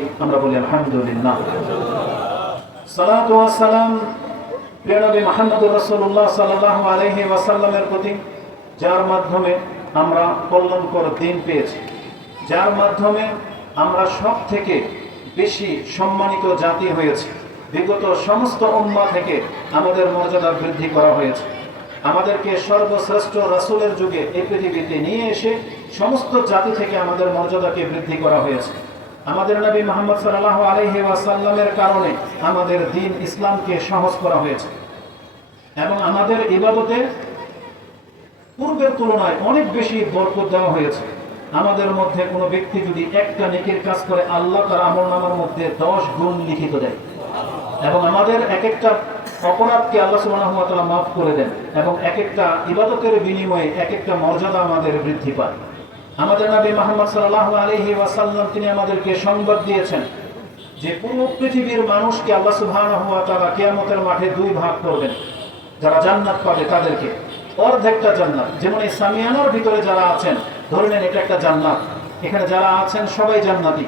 করি, আমরা বলি আলহামদুলিল্লাহ। সালাতু ওয়াস সালাম প্রিয় নবী মুহাম্মদুর রাসূলুল্লাহ সাল্লাল্লাহু আলাইহি ওয়াসাল্লামের প্রতি, যার মাধ্যমে আমরা কল্যাণকর দিন পেয়েছি, যার মাধ্যমে আমরা সব থেকে বেশি সম্মানিত জাতি হয়েছে। বিগত সমস্ত উম্মাহ থেকে আমাদের মর্যাদা বৃদ্ধি করা হয়েছে। আমাদেরকে সর্বশ্রেষ্ঠ রাসূলের যুগে এই পৃথিবীতে নিয়ে এসে সমস্ত জাতি থেকে আমাদের মর্যাদাকে বৃদ্ধি করা হয়েছে। আমাদের নবী মুহাম্মদ সাল্লাল্লাহু আলাইহি ওয়াসাল্লামের কারণে আমাদের দ্বীন ইসলামকে সহজ করা হয়েছে এবং আমাদের ইবাদতে পূর্বের তুলনায় অনেক বেশি বরকত দেওয়া হয়েছে। আমাদের মধ্যে কোনো ব্যক্তি যদি একটা নেকির কাজ করে, আল্লাহ তার আমলনামার মধ্যে 10 গুণ লিখিত দেয় এবং আমাদের এক একটা অপরাধকে আল্লাহ সুবহানাহু ওয়া তাআলা মাফ করে দেন এবং এক একটা ইবাদতের বিনিময়ে এক একটা মর্যাদা আমাদের বৃদ্ধি পায়। আমাদের নবী মুহাম্মদ সাল্লাল্লাহু আলাইহি ওয়াসাল্লাম তিনি আমাদেরকে সংবাদ দিয়েছেন যে পুরো পৃথিবীর মানুষকে আল্লাহ সুবহানাহু ওয়া তাআলা কিয়ামতের মাঠে 2 ভাগ করবেন। যারা জান্নাত পাবে তাদেরকে অর্ধেকটা জান্নাত, যেমন এই সামিয়ানার ভিতরে যারা আছেন, ধরে নেন এটা একটা জান্নাত, এখানে যারা আছেন সবাই জান্নাতি,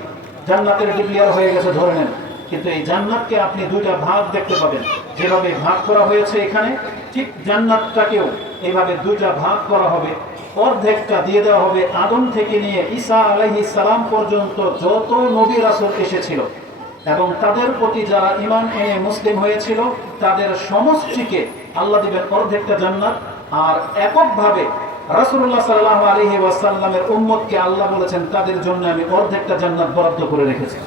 জান্নাতের ডিক্লেয়ার হয়ে গেছে ধরে নেন, কিন্তু এই জান্নাতকে আপনি 2টা ভাগ দেখতে পাবেন। যেভাবে ভাগ করা হয়েছে এখানে, ঠিক জান্নাতটাকেও এইভাবে 2টা ভাগ করা হবে। অর্ধেকটা দিয়ে দেওয়া হবে আদম থেকে নিয়ে ঈসা আলাইহিস সালাম পর্যন্ত যত নবী রাসূল এসেছিল এবং তাদের প্রতি যারা ঈমান এনে মুসলিম হয়েছিল, তাদের সমষ্টিকে আল্লাহ দিবেন অর্ধেকটা জান্নাত। আর এককভাবে রাসূলুল্লাহ সাল্লাল্লাহু আলাইহি ওয়াসাল্লামের উম্মতকে আল্লাহ বলেছেন তাদের জন্য আমি অর্ধেকটা জান্নাত বরাদ্দ করে রেখেছি।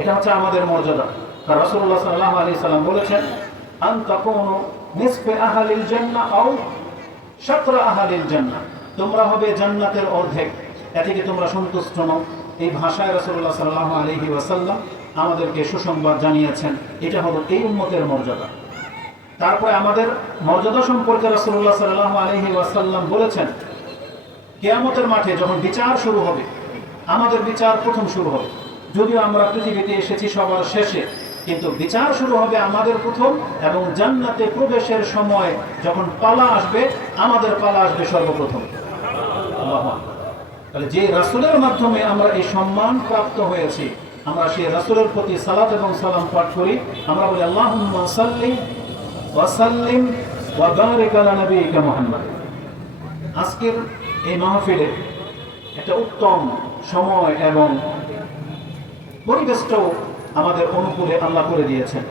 এটা হচ্ছে আমাদের মর্যাদা। রাসূলুল্লাহ সাল্লাল্লাহু আলাইহি সাল্লাম বলেছেন, আন তাকুনু নিসফা আহলিল জান্নাহ আও শাতরা আহলিল জান্নাহ, তোমরা হবে জান্নাতের অর্ধেক, এতে কি তোমরা সন্তুষ্ট নও? এই ভাষায় রাসূলুল্লাহ সাল্লাল্লাহু আলাইহি ওয়াসাল্লাম আমাদেরকে সুসংবাদ জানিয়েছেন। এটা হলো এই উম্মতের মর্যাদা। তারপরে আমাদের মর্যাদা সম্পর্কে রাসূলুল্লাহ সাল্লাল্লাহু আলাইহি ওয়াসাল্লাম বলেছেন, কিয়ামতের মাঠে যখন বিচার শুরু হবে, আমাদের বিচার প্রথম শুরু হবে। যদিও আমরা পৃথিবীতে এসেছি সবার শেষে, কিন্তু বিচার শুরু হবে আমাদের প্রথম, এবং জান্নাতে প্রবেশের সময় যখন পালা আসবে, আমাদের পালা আসবে সর্বপ্রথম। তাহলে যে রাসূলের মাধ্যমে আমরা এই সম্মান প্রাপ্ত হয়েছি, আমরা সেই রাসূলের প্রতি সালাত এবং সালাম পাঠ করি। আমরা বলি আল্লাহুম্মা সাল্লি ওয়া সাল্লিম ওয়া বারিক আলা নবিয়িকা মুহাম্মদ। আজকের এই মাহফিলে একটা উত্তম সময় এবং পরিবেশটাও আমাদের অনুকূলে আল্লাহ করে দিয়েছেন।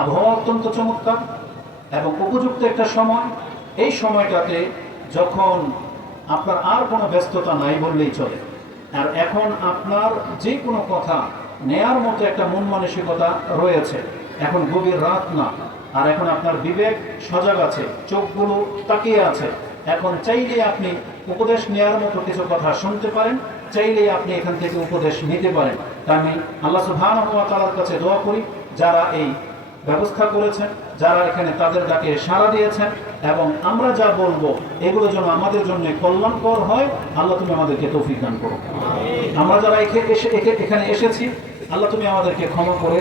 আবহাওয়া অত্যন্ত চমৎকার এবং উপযুক্ত একটা সময়। এই সময়টাতে যখন আপনার আর কোনো ব্যস্ততা নাই বললেই চলে, আর এখন আপনার যে কোনো কথা নেয়ার মতো একটা মন মানসিকতা রয়েছে, এখন গভীর রাত না, আর এখন আপনার বিবেক সজাগ আছে, চোখগুলো তাকিয়ে আছে। এখন চাইলে আপনি উপদেশ নেওয়ার মতো কিছু কথা শুনতে পারেন, চাইলেই আপনি এখান থেকে উপদেশ নিতে পারেন। তা আমি আল্লাহ সুবহানাহু ওয়া তাআলার কাছে দোয়া করি, যারা এই ব্যবস্থা করেছেন, যারা এখানে তাদের ডাকে সাড়া দিয়েছেন, এবং আমরা যা বলবো এগুলো যেন আমাদের জন্য কল্যাণকর হয়। আল্লাহ তুমি আমাদেরকে তৌফিক দান করো। আমরা যারা এখানে এসেছি, আল্লাহ তুমি আমাদেরকে ক্ষমা করে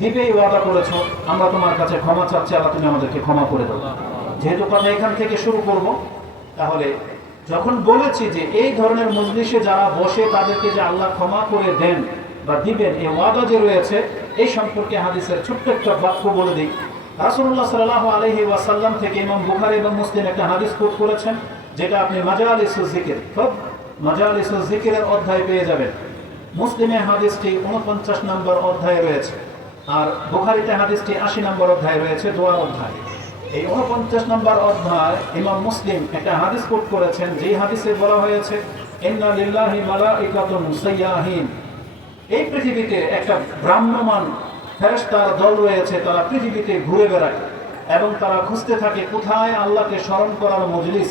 দিবেই ওয়াদা করেছো, আমরা তোমার কাছে ক্ষমা চাচ্ছি, আল্লাহ তুমি আমাদেরকে ক্ষমা করে দাও। যেহেতু কথা এখান থেকে শুরু করব, তাহলে যখন বলেছি যে এই ধরনের মজলিসে যারা বসে তাদেরকে যে আল্লাহ ক্ষমা করে দেন বা দিবেন, এই ওয়াদা যে রয়েছে, এই সম্পর্কে হাদিসের ছোট্ট একটা বাক্য বলে দিই। রাসূলুল্লাহ সাল্লাল্লাহু আলাইহি ওয়াসাল্লাম থেকে ইমাম বুখারী এবং মুসলিম একটা হাদিস কোট করেছেন, যেটা আপনি মাজালিসুজ যিকির, মাজালিসুজ যিকিরের অধ্যায় পেয়ে যাবেন। মুসলিমে হাদিসটি 49 নম্বর অধ্যায়ে রয়েছে, আর বুখারীতে হাদিসটি 80 নম্বর অধ্যায়ে রয়েছে, দোয়ার অধ্যায়। এই 49 নম্বর অধ্যায় ইমাম মুসলিম একটা হাদিস কোট করেছেন, যেই হাদিসে বলা হয়েছে, ইন্না লিল্লাহি মালাইকাতুন সাইয়াহিন, এই পৃথিবীতে একটা ভ্রাম্যমান ফেরেশতার দল রয়েছে, তারা পৃথিবীতে ঘুরে বেড়ায় এবং তারা খুঁজতে থাকে কোথায় আল্লাহকে স্মরণ করার মজলিস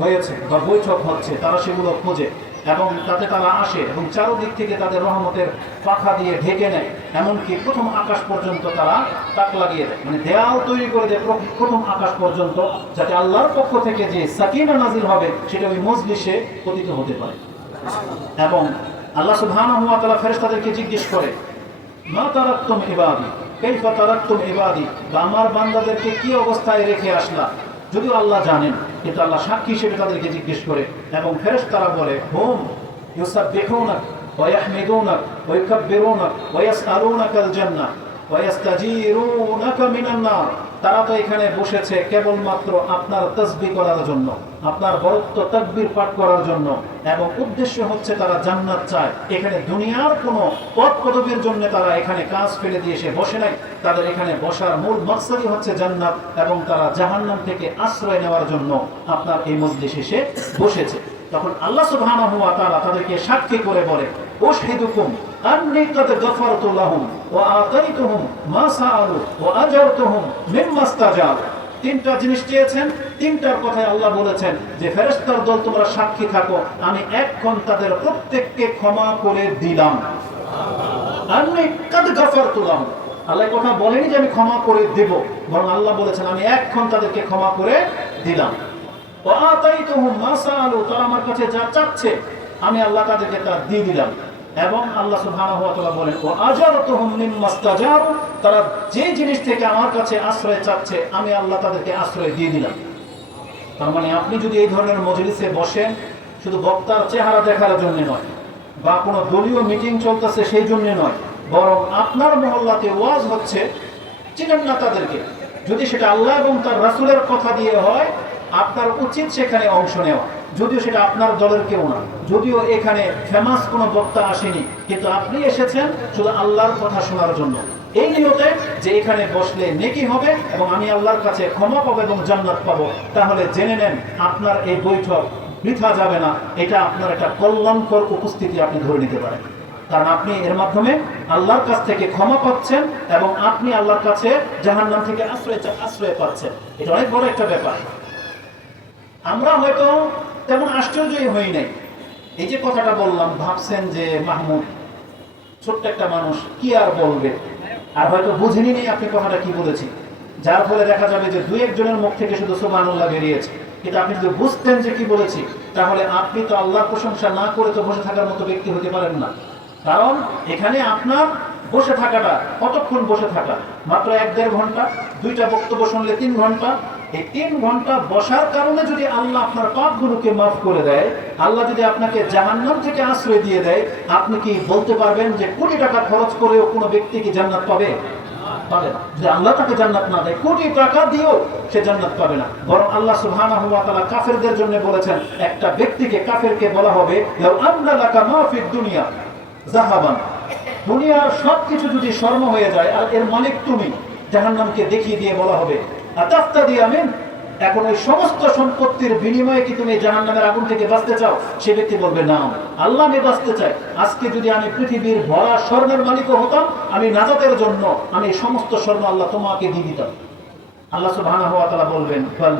হয়েছে বা বৈঠক হচ্ছে, তারা সেগুলো খোঁজে এবং তাতে তারা আসে এবং চারদিক থেকে তাদের রহমতের পাখা দিয়ে ঢেকে নেয়, এমনকি প্রথম আকাশ পর্যন্ত তারা তাক লাগিয়ে দেয়, মানে দেয়াল তৈরি করে দেয় প্রথম আকাশ পর্যন্ত, যাতে আল্লাহর পক্ষ থেকে যে সাকিনা নাজিল হবে সেটা ওই মজলিসে পতিত হতে পারে। এবং আল্লাহ সুবহানাহু ওয়া তাআলা ফেরেশতাদেরকে জিজ্ঞেস করে, মা তারাকতুম ইবাদি কাইফা তারাকতুম ইবাদি, আমার বান্দাদেরকে কি অবস্থায় রেখে আসলা? যদিও আল্লাহ জানেন, কিন্তু আল্লাহ সাক্ষী হিসেবে তাদেরকে জিজ্ঞেস করে, এবং ফেরেশতারা বলে, হুম ইউসাব্বিহুনা, ويحمدونك ويكبرونك ويسألونك الجنة ويستجيرونك من النار। তারা তো এখানে বসেছে কেবলমাত্র আপনার তাসবিহ করার জন্য, আপনার বরত্ব তাকবীর পাঠ করার জন্য, এবং উদ্দেশ্য হচ্ছে তারা জান্নাত চায়। এখানে দুনিয়ার কোনো পদ পদবীর জন্য তারা এখানে কাজ ফেলে দিয়ে এসে বসে নাই। তাদের এখানে বসার মূল মাকসাদই হচ্ছে জান্নাত, এবং তারা জাহান্নাম থেকে আশ্রয় নেওয়ার জন্য আপনার এই মজলিসে এসে বসেছে। তখন আল্লাহ সুবহানাহু ওয়া তাআলা তাদেরকে সাক্ষী করে বলে, উশহিদুকুম আন্নী কাদ গাফারতু লাহুম ওয়া আতাইতুহুম মা সাআলু ওয়া আজারতুহুম মিম্মা ইসতাজাব। তিনটা জিনিস চেয়েছেন, তিনটার কথাই আল্লাহ বলেছেন যে ফেরেশতার দল তোমরা সাক্ষী থাকো, আমি এক্ষণ তাদের প্রত্যেককে ক্ষমা করে দিলাম। আন্নী কাদ গাফারতু লাহুম, আল্লাহ কথা বলেনি যে আমি ক্ষমা করে দেব, বরং আল্লাহ বলেছেন আমি এক্ষণ তাদেরকে ক্ষমা করে দিলাম। ওয়া আতাইতুহুম মা সাআলু, তারা আমার কাছে যা চাচ্ছে আমি আল্লাহ তাদেরকে তা দিয়ে দিলাম। এবং আল্লাহ সুবহানাহু ওয়া তাআলা বলেন ওয়া আজারতুহুম মিম্মা ইসতাজারু, তারা যে জিনিস থেকে আমার কাছে আশ্রয় চাচ্ছে আমি আল্লাহ তাদেরকে আশ্রয় দিয়ে দিলাম। তার মানে আপনি যদি এই ধরনের মজলিসে বসেন শুধু বক্তার চেহারা দেখার জন্য নয়, বা কোনো দলীয় মিটিং চলতেছে সেই জন্য নয়, বরং আপনার মহল্লাতে ওয়াজ হচ্ছে, চিনেন না তাদেরকে, যদি সেটা আল্লাহ এবং তার রাসূলের কথা দিয়ে হয় আপনার উচিত সেখানে অংশ নেওয়া। যদিও সেটা আপনার দলের কেউ না, যদিও এখানে ফেমাস কোনো বক্তা আসেনি, কিন্তু আপনি এসেছেন শুধু আল্লাহর কথা শোনার জন্য, এই নিয়তে যে এখানে বসলে নেকি হবে এবং আমি আল্লাহর কাছে ক্ষমা পাবো এবং জান্নাত পাবো। তাহলে জেনে নেন আপনার এই বৈঠক বৃথা যাবে না, এটা আপনার একটা কল্যাণকর উপস্থিতি আপনি ধরে নিতে পারেন। কারণ আপনি এর মাধ্যমে আল্লাহর কাছ থেকে ক্ষমা পাচ্ছেন এবং আপনি আল্লাহর কাছে জাহান্নাম থেকে আশ্রয় পাচ্ছেন। এটা অনেক বড় একটা ব্যাপার। আমরা হয়তো তেমন আশ্চর্যই হই নাই। এই যে কথাটা বললাম, ভাবছেন যে মাহমুদ ছোট্ট একটা মানুষ কি আর বলবে, আর হয়তো বুঝেনি নেই আপনি কথাটা কি বলেছি, যার ফলে দেখা যাবে যে দুই একজনের মুখ থেকে শুধু সুবহানাল্লাহ বেরিয়েছে। কিন্তু আপনি যদি বুঝতেন যে কি বলেছি, তাহলে আপনি তো আল্লাহর প্রশংসা না করে তো বসে থাকার মতো ব্যক্তি হতে পারেন না। কারণ এখানে আপনার বসে থাকাটা, কতক্ষণ বসে থাকা, মাত্র 1-1.5 ঘন্টা, 2টা বক্তব্য শুনলে 3 ঘন্টা। এই 3 ঘন্টা বসার কারণে যদি আল্লাহ আপনার পাপগুলোকে মাফ করে দেয়, আল্লাহ যদি আপনাকে জাহান্নাম থেকে আশ্রয় দিয়ে দেয়, আপনি কি বলতে পারবেন যে কোটি টাকা খরচ করেও কোনো ব্যক্তি কি জান্নাত পাবে? পাবে না। যদি আল্লাহ তাকে জান্নাত না দেয়, কোটি টাকা দিয়েও সে জান্নাত পাবে না। বরং আল্লাহ সুবহানাহু ওয়া তাআলা কাফেরদের জন্য বলেছেন, একটা ব্যক্তিকে, কাফেরকে বলা হবে লাউ আন্না লাকা মা ফিদ দুনিয়া যাহাবান, দুনিয়ার সবকিছু যদি স্বর্ণ হয়ে যায় আর এর মালিক তুমি, জাহান্নামকে দেখিয়ে দিয়ে বলা হবে আতাফতাদি আমিন, এখন ওই সমস্ত সম্পত্তির বিনিময়ে কি তুমি জাহান্নামের আগুন থেকে বাঁচতে চাও? সে ব্যক্তি বলবে না, আল্লাহ আমি বাঁচতে চাই। আজকে যদি আমি পৃথিবীর ভরা স্বর্ণের মালিকও হতাম, আমি নাজাতের জন্য আমি সমস্ত স্বর্ণ আল্লাহ তোমাকে দিয়ে দিতাম। আল্লাহ সুবহানাহু ওয়া তাআলা বলবেন, বল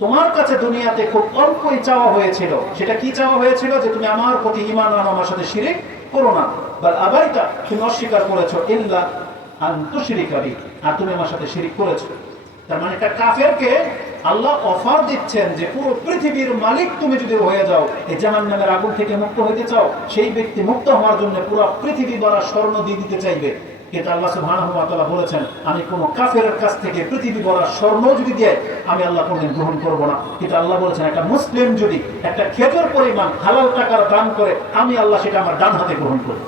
তোমার কাছে দুনিয়াতে খুব অল্পই চাওয়া হয়েছিল। সেটা কি চাওয়া হয়েছিল? যে তুমি আমার প্রতি ঈমান আনো, আমার সাথে শিরক করো না। বল আবাইতা, তুমি অস্বীকার করেছো, ইল্লা আন তুশরিকা বি, আর তুমি আমার সাথে শিরক করেছো। তার মানে একটা কাফেরকে আল্লাহ অফার দিচ্ছেন যে পুরো পৃথিবীর মালিক তুমি যদি হয়ে যাও, এই জাহান্নামের আগুন থেকে মুক্ত হতে চাও, সেই ব্যক্তি মুক্ত হওয়ার জন্য পুরো পৃথিবী ভরা স্বর্ণ দিয়ে দিতে চাইবে। কিন্তু আল্লাহ সুবহানাহু ওয়া তাআলা বলেছেন, আমি কোনো কাফেরের কাছ থেকে পৃথিবী ভরা স্বর্ণ যদি দেয় আমি আল্লাহ কোনদিন গ্রহণ করব না। কিন্তু আল্লাহ বলেছেন, একটা মুসলিম যদি একটা খেজুর পরিমাণ হালাল টাকার দান করে, আমি আল্লাহ সেটা আমার ডান হাতে গ্রহণ করব।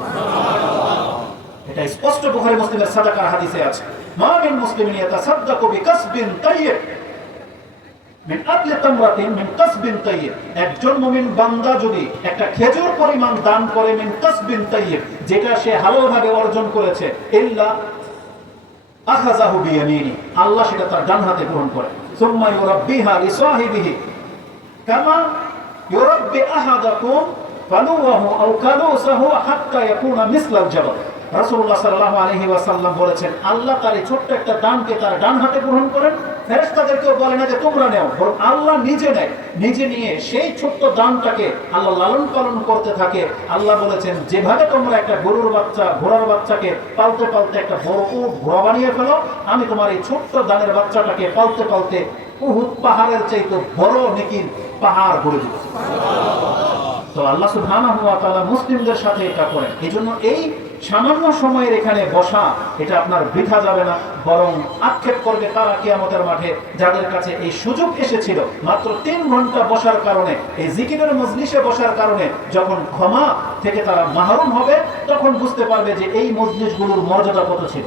এটা স্পষ্ট বুখারী মুসলিমের সাদাকার হাদিসে আছে, মা মিন মুসলিমিন ইয়াতাসাদ্দাকু বিকাসবিন তাইয়্যিব মিন আদলি তামরাতিন মিন কাসবিন তাইয়্যিব, একজন মুমিন বান্দা যদি একটা খেজুর পরিমাণ দান করে, মিন কাসবিন তাইয়্যিব, যেটা সে হালালভাবে অর্জন করেছে, ইল্লা আখাযাহু বিয়ামিনি, আল্লাহ সেটা তার ডান হাতে গ্রহণ করে। সুম্মা ইউরাব্বিহা লিসাহিবিহি কামা ইউরাব্বি আহাদাকুম ফালুহু আও কালুসাহু হাত্তা ইয়াকুনা মিসলাল জাবাল। রাসূলুল্লাহ সাল্লাল্লাহু আলাইহি ওয়াসাল্লাম বলেছেন, আল্লাহ তার এই ছোট্ট একটা দানকে তার ডান হাতে গ্রহণ করেন। ফেরেশতাদেরকেও বলে না যে তোমরা নেও, বরং আল্লাহ নিজে নেয়। নিজে নিয়ে সেই ছোট্ট দানটাকে আল্লাহ লালন পালন করতে থাকে। আল্লাহ বলেছেন, যেভাবে তোমরা একটা গরুর বাচ্চা, ঘোড়ার বাচ্চাকে পালতে পালতে একটা বড় উট ঘোড়া বানিয়ে ফেলো, আমি তোমার এই ছোট্ট দানের বাচ্চাটাকে পালতে পালতে উহুদ পাহাড়ের চাইতে বড় নেকির পাহাড় গড়ে দেব। তো আল্লাহ সুবহানাহু ওয়া তাআলা মুসলিমদের সাথে এটা করেন। এই জন্য এই সামান্য সময়ের এখানে বসা এটা আপনার বৃথা যাবে না, বরং আক্ষেপ করবে তারা কিয়ামতের মাঠে যাদের কাছে এই সুযোগ এসেছিল মাত্র 3 ঘন্টা বসার কারণে, এই জিকিরের মজলিসে বসার কারণে যখন ক্ষমা থেকে তারা মাহরুম হবে তখন বুঝতে পারবে যে এই মজলিসগুলোর মর্যাদা কত ছিল।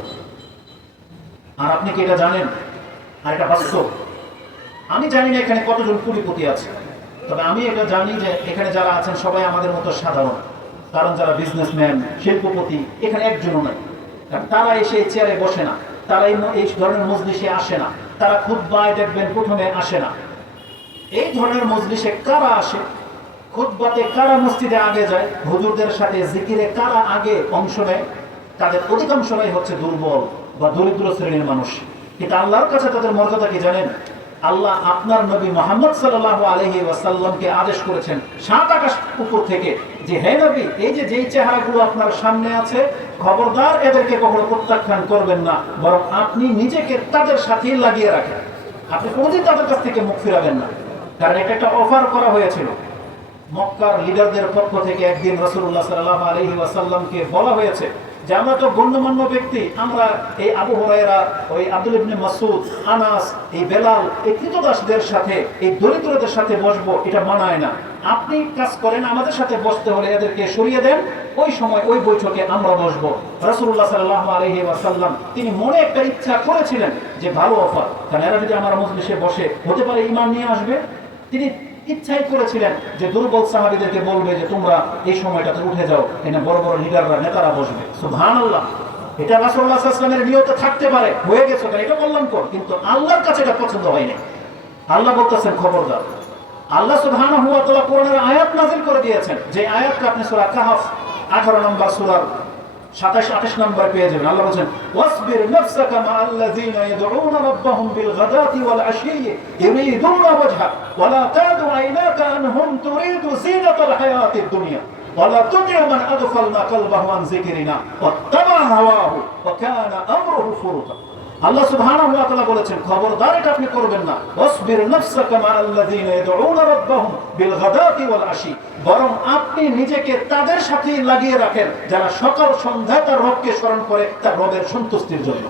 আর আপনি কি এটা জানেন? আর এটা বাস্তব। আমি জানি না এখানে কতজন কোটিপতি আছে, তবে আমি এটা জানি যে এখানে যারা আছেন সবাই আমাদের মতো সাধারণ। কারণ যারা বিজনেসম্যান, শিল্পপতি এখানে একজনও নাই। তারা এসে চেয়ারে বসে না, তারা এই ধরনের মজলিসে আসে না, তারা খুতবায় দেখবেন প্রথমে আসে না। এই ধরনের মজলিসে কারা আসে, খুতবাতে কারা মসজিদে আগে যায়, হুজুরদের সাথে জিকিরে কারা আগে অংশ নেয়, তাদের অধিকাংশরাই হচ্ছে দুর্বল বা দরিদ্র শ্রেণীর মানুষ। কিন্তু আল্লাহর কাছে তাদের মর্যাদা কি জানেন? আল্লাহ আপনার নবী মুহাম্মদ সাল্লাল্লাহু আলাইহি ওয়াসাল্লামকে আদেশ করেছেন 7 আকাশ উপর থেকে যে হে নবী, এই যে যেই চেহারাগুলো আপনার সামনে আছে খবরদার এদেরকে কখনো প্রত্যাখ্যান করবেন না, বরং আপনি নিজেকে তাদের সাথেই লাগিয়ে রাখেন। আপনি কোনোদিন তাদের কাছ থেকে মুখ ফিরাবেন না। কারণ এটা একটা অফার করা হয়েছিল মক্কার লিডারদের পক্ষ থেকে। একদিন রাসূলুল্লাহ সাল্লাল্লাহু আলাইহি ওয়াসাল্লামকে বলা হয়েছে যে আমরা তো গণ্যমান্য ব্যক্তি, আমরা এই আবু হুরায়রা, ওই আব্দুল ইবনে মাসউদ, আনাস, এই বেলাল, এই কৃতদাসদের সাথে, এই দরিদ্রদের সাথে বসবো, এটা মানায় না। আপনি কাজ করেন, আমাদের সাথে বসতে হলে এদেরকে সরিয়ে দেন, ওই সময় ওই বৈঠকে আমরা বসবো। রাসূলুল্লাহ সাল্লাল্লাহু আলাইহি ওয়াসাল্লাম তিনি মনে একটা ইচ্ছা করেছিলেন যে ভালো অফার, কারণ এরা যদি আমার মজলিসে বসে হতে পারে ঈমান নিয়ে আসবে। তিনি ইচ্ছাই করেছিলেন যে দুর্বল সাহাবীদেরকে বলবে যে তোমরা এই সময়টাতে উঠে যাও, এখানে বড় বড় লিডাররা, নেতারা বসবে। সুবহানাল্লাহ, এটা রাসূলুল্লাহ সাল্লাল্লাহু আলাইহি ওয়াসাল্লামের নিয়তে থাকতে পারে, হয়ে গেছে, এটা কল্যাণকর, কিন্তু আল্লাহর কাছে এটা পছন্দ হয়নি। আল্লাহ বলতেছেন খবরদার। আল্লাহ সুবহানাহু ওয়া তাআলা কোরআনের আয়াত নাযিল করে দিয়েছেন, যে আয়াতটা আপনি সূরা কাহফ 18 নম্বর সূরার 27-28 নম্বর পেয়ে যাবেন। আল্লাহ বলেন ওয়াসবির নাফসাকা মা'আল্লাযীনা ইয়াদউনা রাব্বাহুম বিল গাদাতি ওয়াল আশিয়্যি ইউরিদুনা ওয়াজহা ওয়া লা তা'দু আইনাকা আনহুম তুরিদু যিনাতাল হায়াতিদ দুনিয়া ওয়া লা তুতি' মান আগফালনা কলবাহু আন যিকরিনা ওয়াত্তাবা হাওয়াহু ওয়া কানা আমরুহু ফুরুতা। আল্লাহ সুবহানাহু ওয়া তাআলা বলেছেন খবরদার এটা আপনি করবেন না। ওয়াসবির নাফসাকা মা'আল্লাযীনা ইয়াদউনা রাব্বাহুম বিল গাদাতি ওয়াল আশি, বরং আপনি নিজেকে তাদের সাথে লাগিয়ে রাখেন যারা সকাল সন্ধ্যায় তার রবকে স্মরণ করে তার রবের সন্তুষ্টির জন্য।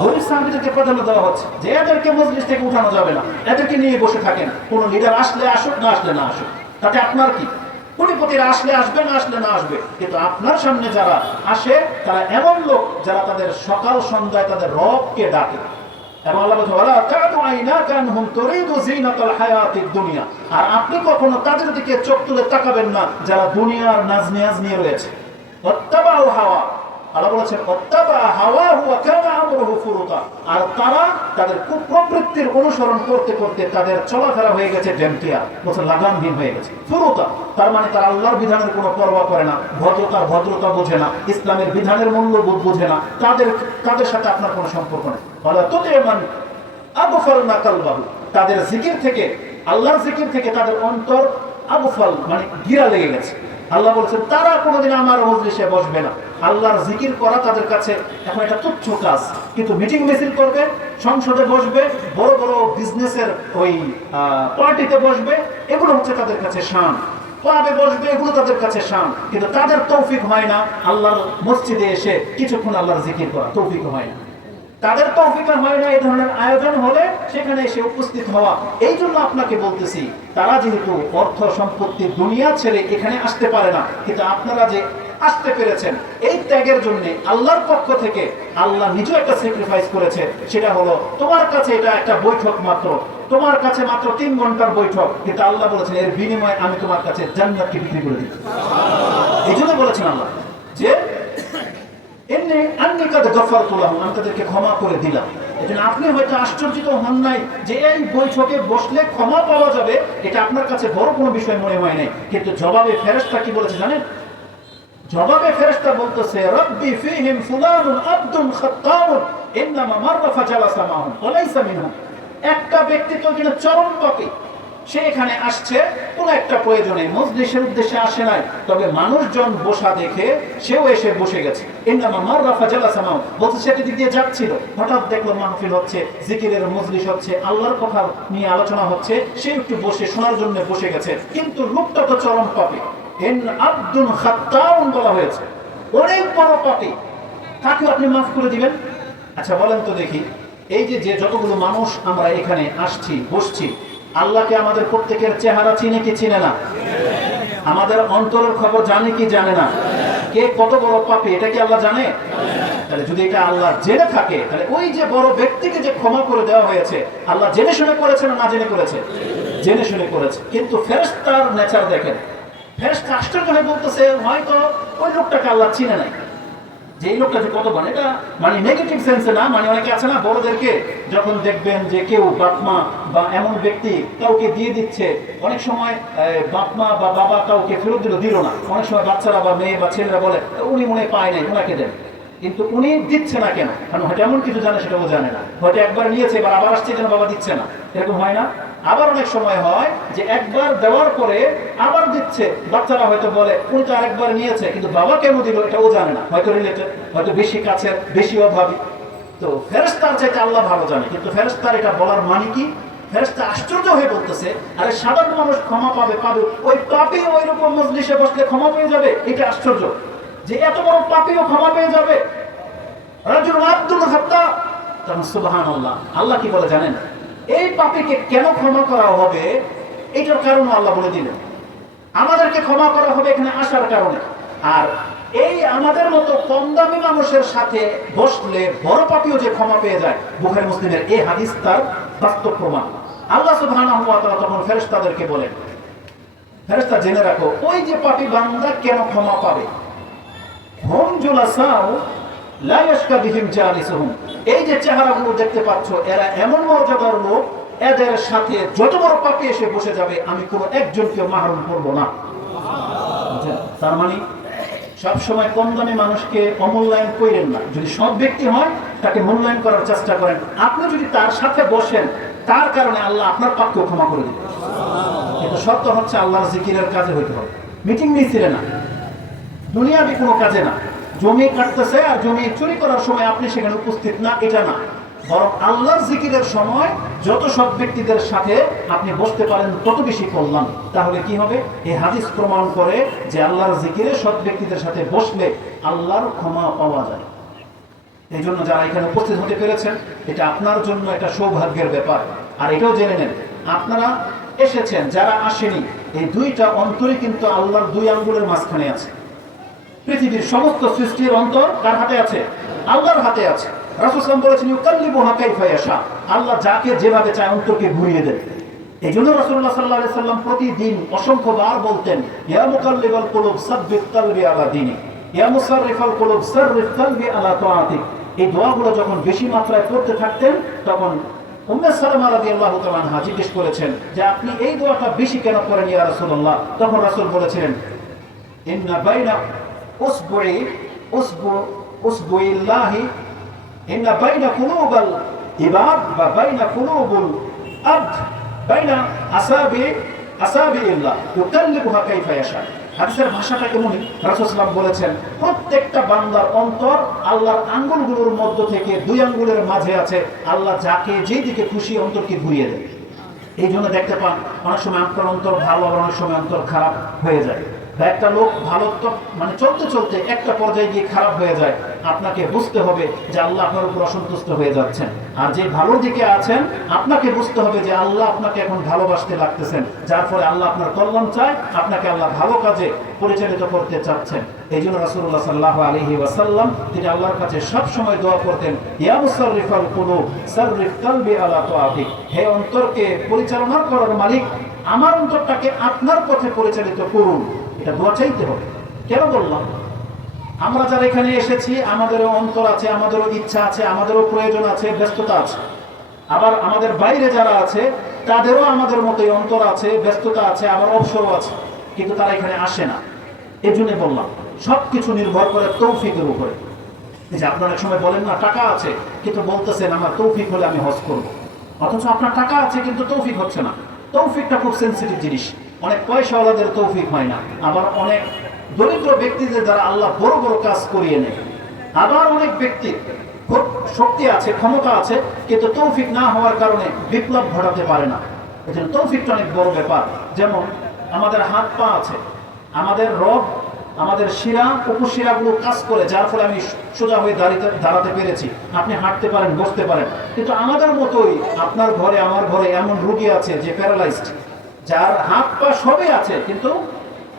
গরিব সাহাবীদেরকে প্রাধান্য দেওয়া হচ্ছে যে এদেরকে মজলিস থেকে উঠানো যাবে না, এদেরকে নিয়ে বসে থাকেন, কোন লিডার আসলে আসুক, না আসলে না আসুক, তাতে আপনার কি? কোটিপতিরা আসলে আসবে, না আসলে না আসবে, কিন্তু আপনার সামনে যারা আসে তারা এমন লোক যারা তাদের সকাল সন্ধ্যায় তাদের রবকে ডাকে। এবং আল্লাহ বলেন ওয়ালা তা'দু আইনাকা আনহুম তুরিদু যিনাতাল হায়াতিদ দুনিয়া, আর আপনি কখনো তাদের দিকে চোখ তুলে তাকাবেন না যারা দুনিয়ার নাজ নিয়াজ নিয়ে রয়েছে। ওয়াত্তাবাউ হাওয়া, আল্লাহ বলেছেন ওয়াত্তাবা হাওয়াহু ওয়া কানা আমরুহু ফুরুতা, আর তারা তাদের কুপ্রবৃত্তির অনুসরণ করতে করতে তাদের চলাফেরা হয়ে গেছে ডেমটিয়া, বলছে লাগামহীন হয়ে গেছে। ফুরুতা তার মানে তারা আল্লাহর বিধানের কোনো পরোয়া করে না, ভদ্রতা বোঝে না, ইসলামের বিধানের মূল্যবোধ বোঝে না, তাদের সাথে আপনার কোনো সম্পর্ক নেই। ওয়ালা তুতি' মান আগফালনা কলবাহু, তাদের জিকির থেকে, আল্লাহর জিকির থেকে তাদের অন্তর আগফাল মানে গিরা লেগে গেছে। আল্লাহ বলছেন তারা কোনোদিন আমার মজলিসে বসবে না। আল্লাহর জিকির করা তাদের কাছে এখন একটা তুচ্ছ কাজ, কিন্তু মিটিং মিছিল করবে, সংসদে বসবে, বড় বড় বিজনেসের ওই পার্টিতে বসবে, এগুলো হচ্ছে তাদের কাছে শান। ক্লাবে বসবে, এগুলো তাদের কাছে শান, কিন্তু তাদের তৌফিক হয় না আল্লাহর মসজিদে এসে কিছুক্ষণ আল্লাহর জিকির করা, তৌফিক হয় না। তাদের তৌফিক হয় না এই ধরনের আয়োজন হলে সেখানে এসে উপস্থিত হওয়া। এই জন্য আপনাকে বলতেছি, তারা যেহেতু অর্থ সম্পত্তি দুনিয়া ছেড়ে এখানে আসতে পারে না, কিন্তু আপনারা যে আসতে পেরেছেন এই ত্যাগের জন্য আল্লাহর পক্ষ থেকে আল্লাহ নিজে একটা স্যাক্রিফাইস করেছে। সেটা হলো তোমার কাছে এটা একটা বৈঠক মাত্র, তোমার কাছে মাত্র 3 ঘন্টার বৈঠক, কিন্তু আল্লাহ বলেছেন এর বিনিময়ে আমি তোমার কাছে জান্নাতকে বিক্রি করে দিই। এই জন্য বলেছেন আল্লাহ যে আমি তাদেরকে ক্ষমা করে দিলাম। এজন্য আপনি হয়তো আশ্চর্যিত হন নাই যে এই বৈঠকে বসলে ক্ষমা পাওয়া যাবে, এটা আপনার কাছে বড় কোনো বিষয় মনে হয় নাই, কিন্তু জবাবে ফেরেশতা কি বলেছে জানেন? জবাবে ফেরেশতা বলতেছে রব্বি ফীহিম ফুলানুন আবদুন খাত্তাউন ইন্নামা মাররা ফাজালাসা মাহুম ওয়া লাইসা মিনহুম। একটা ব্যক্তি তো এখানে চরম পাপী, সে এখানে আসছে কোনো একটা প্রয়োজনে, মজলিসের উদ্দেশ্যে আসে নাই, তবে মানুষজন বসা দেখে সেও এসে বসে গেছে। বলছে সেটি দিক দিয়ে যাচ্ছিল, হঠাৎ দেখলো মাহফিল হচ্ছে, জিকিরের মজলিস হচ্ছে, আল্লাহর কথা নিয়ে আলোচনা হচ্ছে, সে একটু বসে শোনার জন্য বসে গেছে। কিন্তু লোকটা তো চরম পাপী, আব্দুল খাত্তাউন বলা হয়েছে, অনেক বড় পাপী। তাকে আপনি মাফ করে দিবেন? আচ্ছা বলেন তো দেখি, এই যে যতগুলো মানুষ আমরা এখানে আসছি বসছি, আল্লাহকে আমাদের প্রত্যেকের চেহারা চিনে কি চিনে না? আমাদের অন্তরের খবর জানে কি জানে না? কে কত বড় পাপী এটা কি আল্লাহ জানে? তাহলে যদি এটা আল্লাহ জেনে থাকে, তাহলে ওই যে বড় ব্যক্তিকে যে ক্ষমা করে দেওয়া হয়েছে, আল্লাহ জেনে শুনে করেছে না না জেনে করেছে? জেনে শুনে করেছে। কিন্তু ফেরেশতার নেচার দেখেন, ফেরেশতা আশ্চর্য হয়ে বলতেছে হয়তো ওই লোকটাকে আল্লাহ চিনে নাই, যে এই লোকটা যে কত বড়, এটা মানে নেগেটিভ সেন্সে না, মানে অনেকে আছে না বড়দেরকে যখন দেখবেন যে কেউ বাপমা বা এমন ব্যক্তি কাউকে দিয়ে দিচ্ছে, অনেক সময় বাপমা বা বাবা কাউকে ফেরত দিল না, অনেক সময় বাচ্চারা বা মেয়ে বা ছেলেরা বলে উনি মনে পায় নাই, ওনাকে দেন। কিন্তু উনি দিচ্ছে না কেন? কারণ হয়তো এমন কিছু জানে সেটাও জানে না, হয়তো একবার নিয়েছে এবার আবার আসছে যেন বাবা দিচ্ছে না, এরকম হয় না? আবার অনেক সময় হয় যে একবার দেওয়ার পরে আবার দিচ্ছে, বাচ্চারা হয়তো বলে উনি তো আরেকবার নিয়েছে কিন্তু বাবা কেন দিল এটাও জানে না, হয়তো রিলেটেড, হয়তো বেশি কাছের, বেশি অভাবী। তো ফেরেশতার চাইতে আল্লাহ ভালো জানে, কিন্তু ফেরেশতার এটা বলার মানে কি? ফেরেশতা আশ্চর্য হয়ে বলতেছে আরে সাধারণ মানুষ ক্ষমা পাবে, ওই পাপী ওই রকম মজলিসে বসলে ক্ষমা পেয়ে যাবে, এটা আশ্চর্য যে এত বড় পাপীও ক্ষমা পেয়ে যাবে। রাজুল আব্দুল খাত্তা, তখন সুবহানাল্লাহ, আল্লাহ কি বলে জানেন? এই পাপীকে কেন ক্ষমা করা হবে এটার কারণ আল্লাহ বলে দিলেন। আমাদেরকে ক্ষমা করা হবে এখানে আসার কারণে। আর এই আমাদের মতো কম দামি মানুষের সাথে বসলে বড় পাপীও যে ক্ষমা পেয়ে যায়, বুখারী মুসলিমের এই হাদিস তার বাস্তব প্রমাণ। আল্লাহ সুবহানাহু ওয়া তাআলা তখন ফেরেশতাদেরকে বলেন, ফেরেশতা জেনে রাখো ওই যে পাপী বান্দা কেন ক্ষমা পাবে। হুম জুলাসাউ লা ইয়াশকা বিহিম জালিসুহুম, এই যে চেহারাগুলো দেখতে পাচ্ছ এরা এমন মর্যাদার লোক, এদের সাথে যত বড় পাপী এসে বসে যাবে আমি কোনো একজনকে মাহরুম করব না। তার মানে সবসময় কম দামি মানুষকে অমূল্যায়ন করেন না, যদি সব ব্যক্তি হয় তাকে মূল্যায়ন করার চেষ্টা করেন। আপনি যদি তার সাথে বসেন তার কারণে আল্লাহ আপনার পাপকেও ক্ষমা করে দিবেন। কিন্তু শর্ত হচ্ছে আল্লাহর জিকিরের কাজে হইতে হবে, মিটিং মিছিলে না, দুনিয়াবি কোনো কাজে না। জমি কাটতেছে আর জমি চুরি করার সময় আপনি সেখানে উপস্থিত না, এটা না, বরং আল্লাহর জিকিরের সময় যত সব ব্যক্তিদের সাথে আপনি বসতে পারেন তত বেশি কল্যাণ। তাহলে কি হবে? এই হাদিস প্রমাণ করে যে আল্লাহর জিকিরে সব ব্যক্তিদের সাথে বসলে আল্লাহর ক্ষমা পাওয়া যায়। এই জন্য যারা এখানে উপস্থিত হতে পেরেছেন এটা আপনার জন্য একটা সৌভাগ্যের ব্যাপার। আর এটাও জেনে নেন, আপনারা এসেছেন, যারা আসেনি, এই দুইটা অন্তরই কিন্তু আল্লাহর দুই আঙ্গুলের মাঝখানে আছে। পৃথিবীর সমস্ত সৃষ্টির অন্তর কার হাতে আছে? আল্লাহর হাতে আছে। রাসূল সাল্লাল্লাহু আলাইহি ওয়াসাল্লাম বলেছেন ইউকাল্লিবুহা কাইফা ইয়াশা, আল্লাহ যাকে যেভাবে চায় অন্তরকে ঘুরিয়ে দেন। এই জন্য রাসূলুল্লাহ সাল্লাল্লাহু আলাইহি ওয়াসাল্লাম প্রতিদিন অসংখ্যবার বলতেন ইয়া মুকাল্লিবাল কুলুব সাব্বিত কলবি আলা দীনি, ইয়া মুসাররিফাল কুলুব সাররিফ কলবি আলা তাআতিক। এই দোয়াগুলো যখন বেশি মাত্রায় পড়তে থাকতেন তখন উম্মে সালামা রাদিয়াল্লাহু তাআলা আনহা জিজ্ঞেস করেছেন যে আপনি এই দোয়াটা বেশি কেন করেন ইয়া রাসূলুল্লাহ? তখন রাসূল বলেছিলেন ইন্না বাইনা উসবুইল্লাহি ইন্না বাইনা কুলুবাল ইবাদ বা বাইনা কুলুবুল আবদ বাইনা আসাবিল্লাহ ইউকাল্লিবুহা কাইফা ইয়াশা। হাদিসের ভাষাটা কেমনই, রাসূল সাল্লাল্লাহু আলাইহি ওয়াসাল্লাম বলেছেন প্রত্যেকটা বান্দার অন্তর আল্লাহর আঙ্গুলগুলোর মধ্য থেকে দুই আঙ্গুলের মাঝে আছে, আল্লাহ যাকে যেই দিকে খুশি অন্তরকে ঘুরিয়ে দেন। এই জন্য দেখতে পান অনেক সময় আপনার অন্তর ভালো, অনেক সময় অন্তর খারাপ হয়ে যায়। একটা লোক ভালো মানে চলতে চলতে একটা পর্যায়ে গিয়ে খারাপ হয়ে যায়, আপনাকে বুঝতে হবে যে আল্লাহ আপনার উপর অসন্তুষ্ট হয়ে যাচ্ছেন। আর যে ভালোর দিকে আছেন আপনাকে বুঝতে হবে যে আল্লাহ আপনাকে এখন ভালোবাসতে লাগতেছেন, যার ফলে আল্লাহ আপনার কল্যাণ চায়, আপনাকে আল্লাহ ভালো কাজে পরিচালিত করতে চাচ্ছেন। এই জন্য রাসূলুল্লাহ সাল্লাল্লাহু আলাইহি ওয়াসাল্লাম তিনি আল্লাহর কাছে সব সময় দোয়া করতেন ইয়া মুসাররিফাল কুলুব সাররিফ কলবি আলা তাআতিক, হে অন্তরকে পরিচালনা করার মালিক আমার অন্তরটাকে আপনার পথে পরিচালিত করুন। এটা দোয়া চাইতে হবে। কেন বললাম? আমরা যারা এখানে এসেছি আমাদেরও অন্তর আছে, আমাদেরও ইচ্ছা আছে, আমাদেরও প্রয়োজন আছে, ব্যস্ততা আছে। আবার আমাদের বাইরে যারা আছে তাদেরও আমাদের মতোই অন্তর আছে, ব্যস্ততা আছে, আবার অবসরও আছে, কিন্তু তারা এখানে আসে না। এই জন্য বললাম সবকিছু নির্ভর করে তৌফিকের উপরে। এই যে আপনারা এক সময় বলেন না টাকা আছে, কিন্তু বলতেছেন আমার তৌফিক হলে আমি হজ করব, অথচ আপনার টাকা আছে কিন্তু তৌফিক হচ্ছে না। তৌফিকটা খুব সেন্সিটিভ জিনিস। অনেক পয়সাওয়ালাদের তৌফিক হয় না, আবার অনেক দরিদ্র ব্যক্তিদের দ্বারা আল্লাহ বড় বড় কাজ করিয়ে নেয়। আবার অনেক ব্যক্তির খুব শক্তি আছে, ক্ষমতা আছে, কিন্তু তৌফিক না হওয়ার কারণে বিপ্লব ঘটাতে পারে না। এজন্য তৌফিকটা অনেক বড় ব্যাপার। যেমন আমাদের হাত পা আছে, আমাদের রগ, আমাদের শিরা, উপশিরাগুলো কাজ করে, যার ফলে আমি সোজা হয়ে দাঁড়াতে পেরেছি। আপনি হাঁটতে পারেন, বসতে পারেন। কিন্তু আমাদের মতোই আপনার ঘরে, আমার ঘরে এমন রোগী আছে যে প্যারালাইজড, যার হাত পা সবই আছে কিন্তু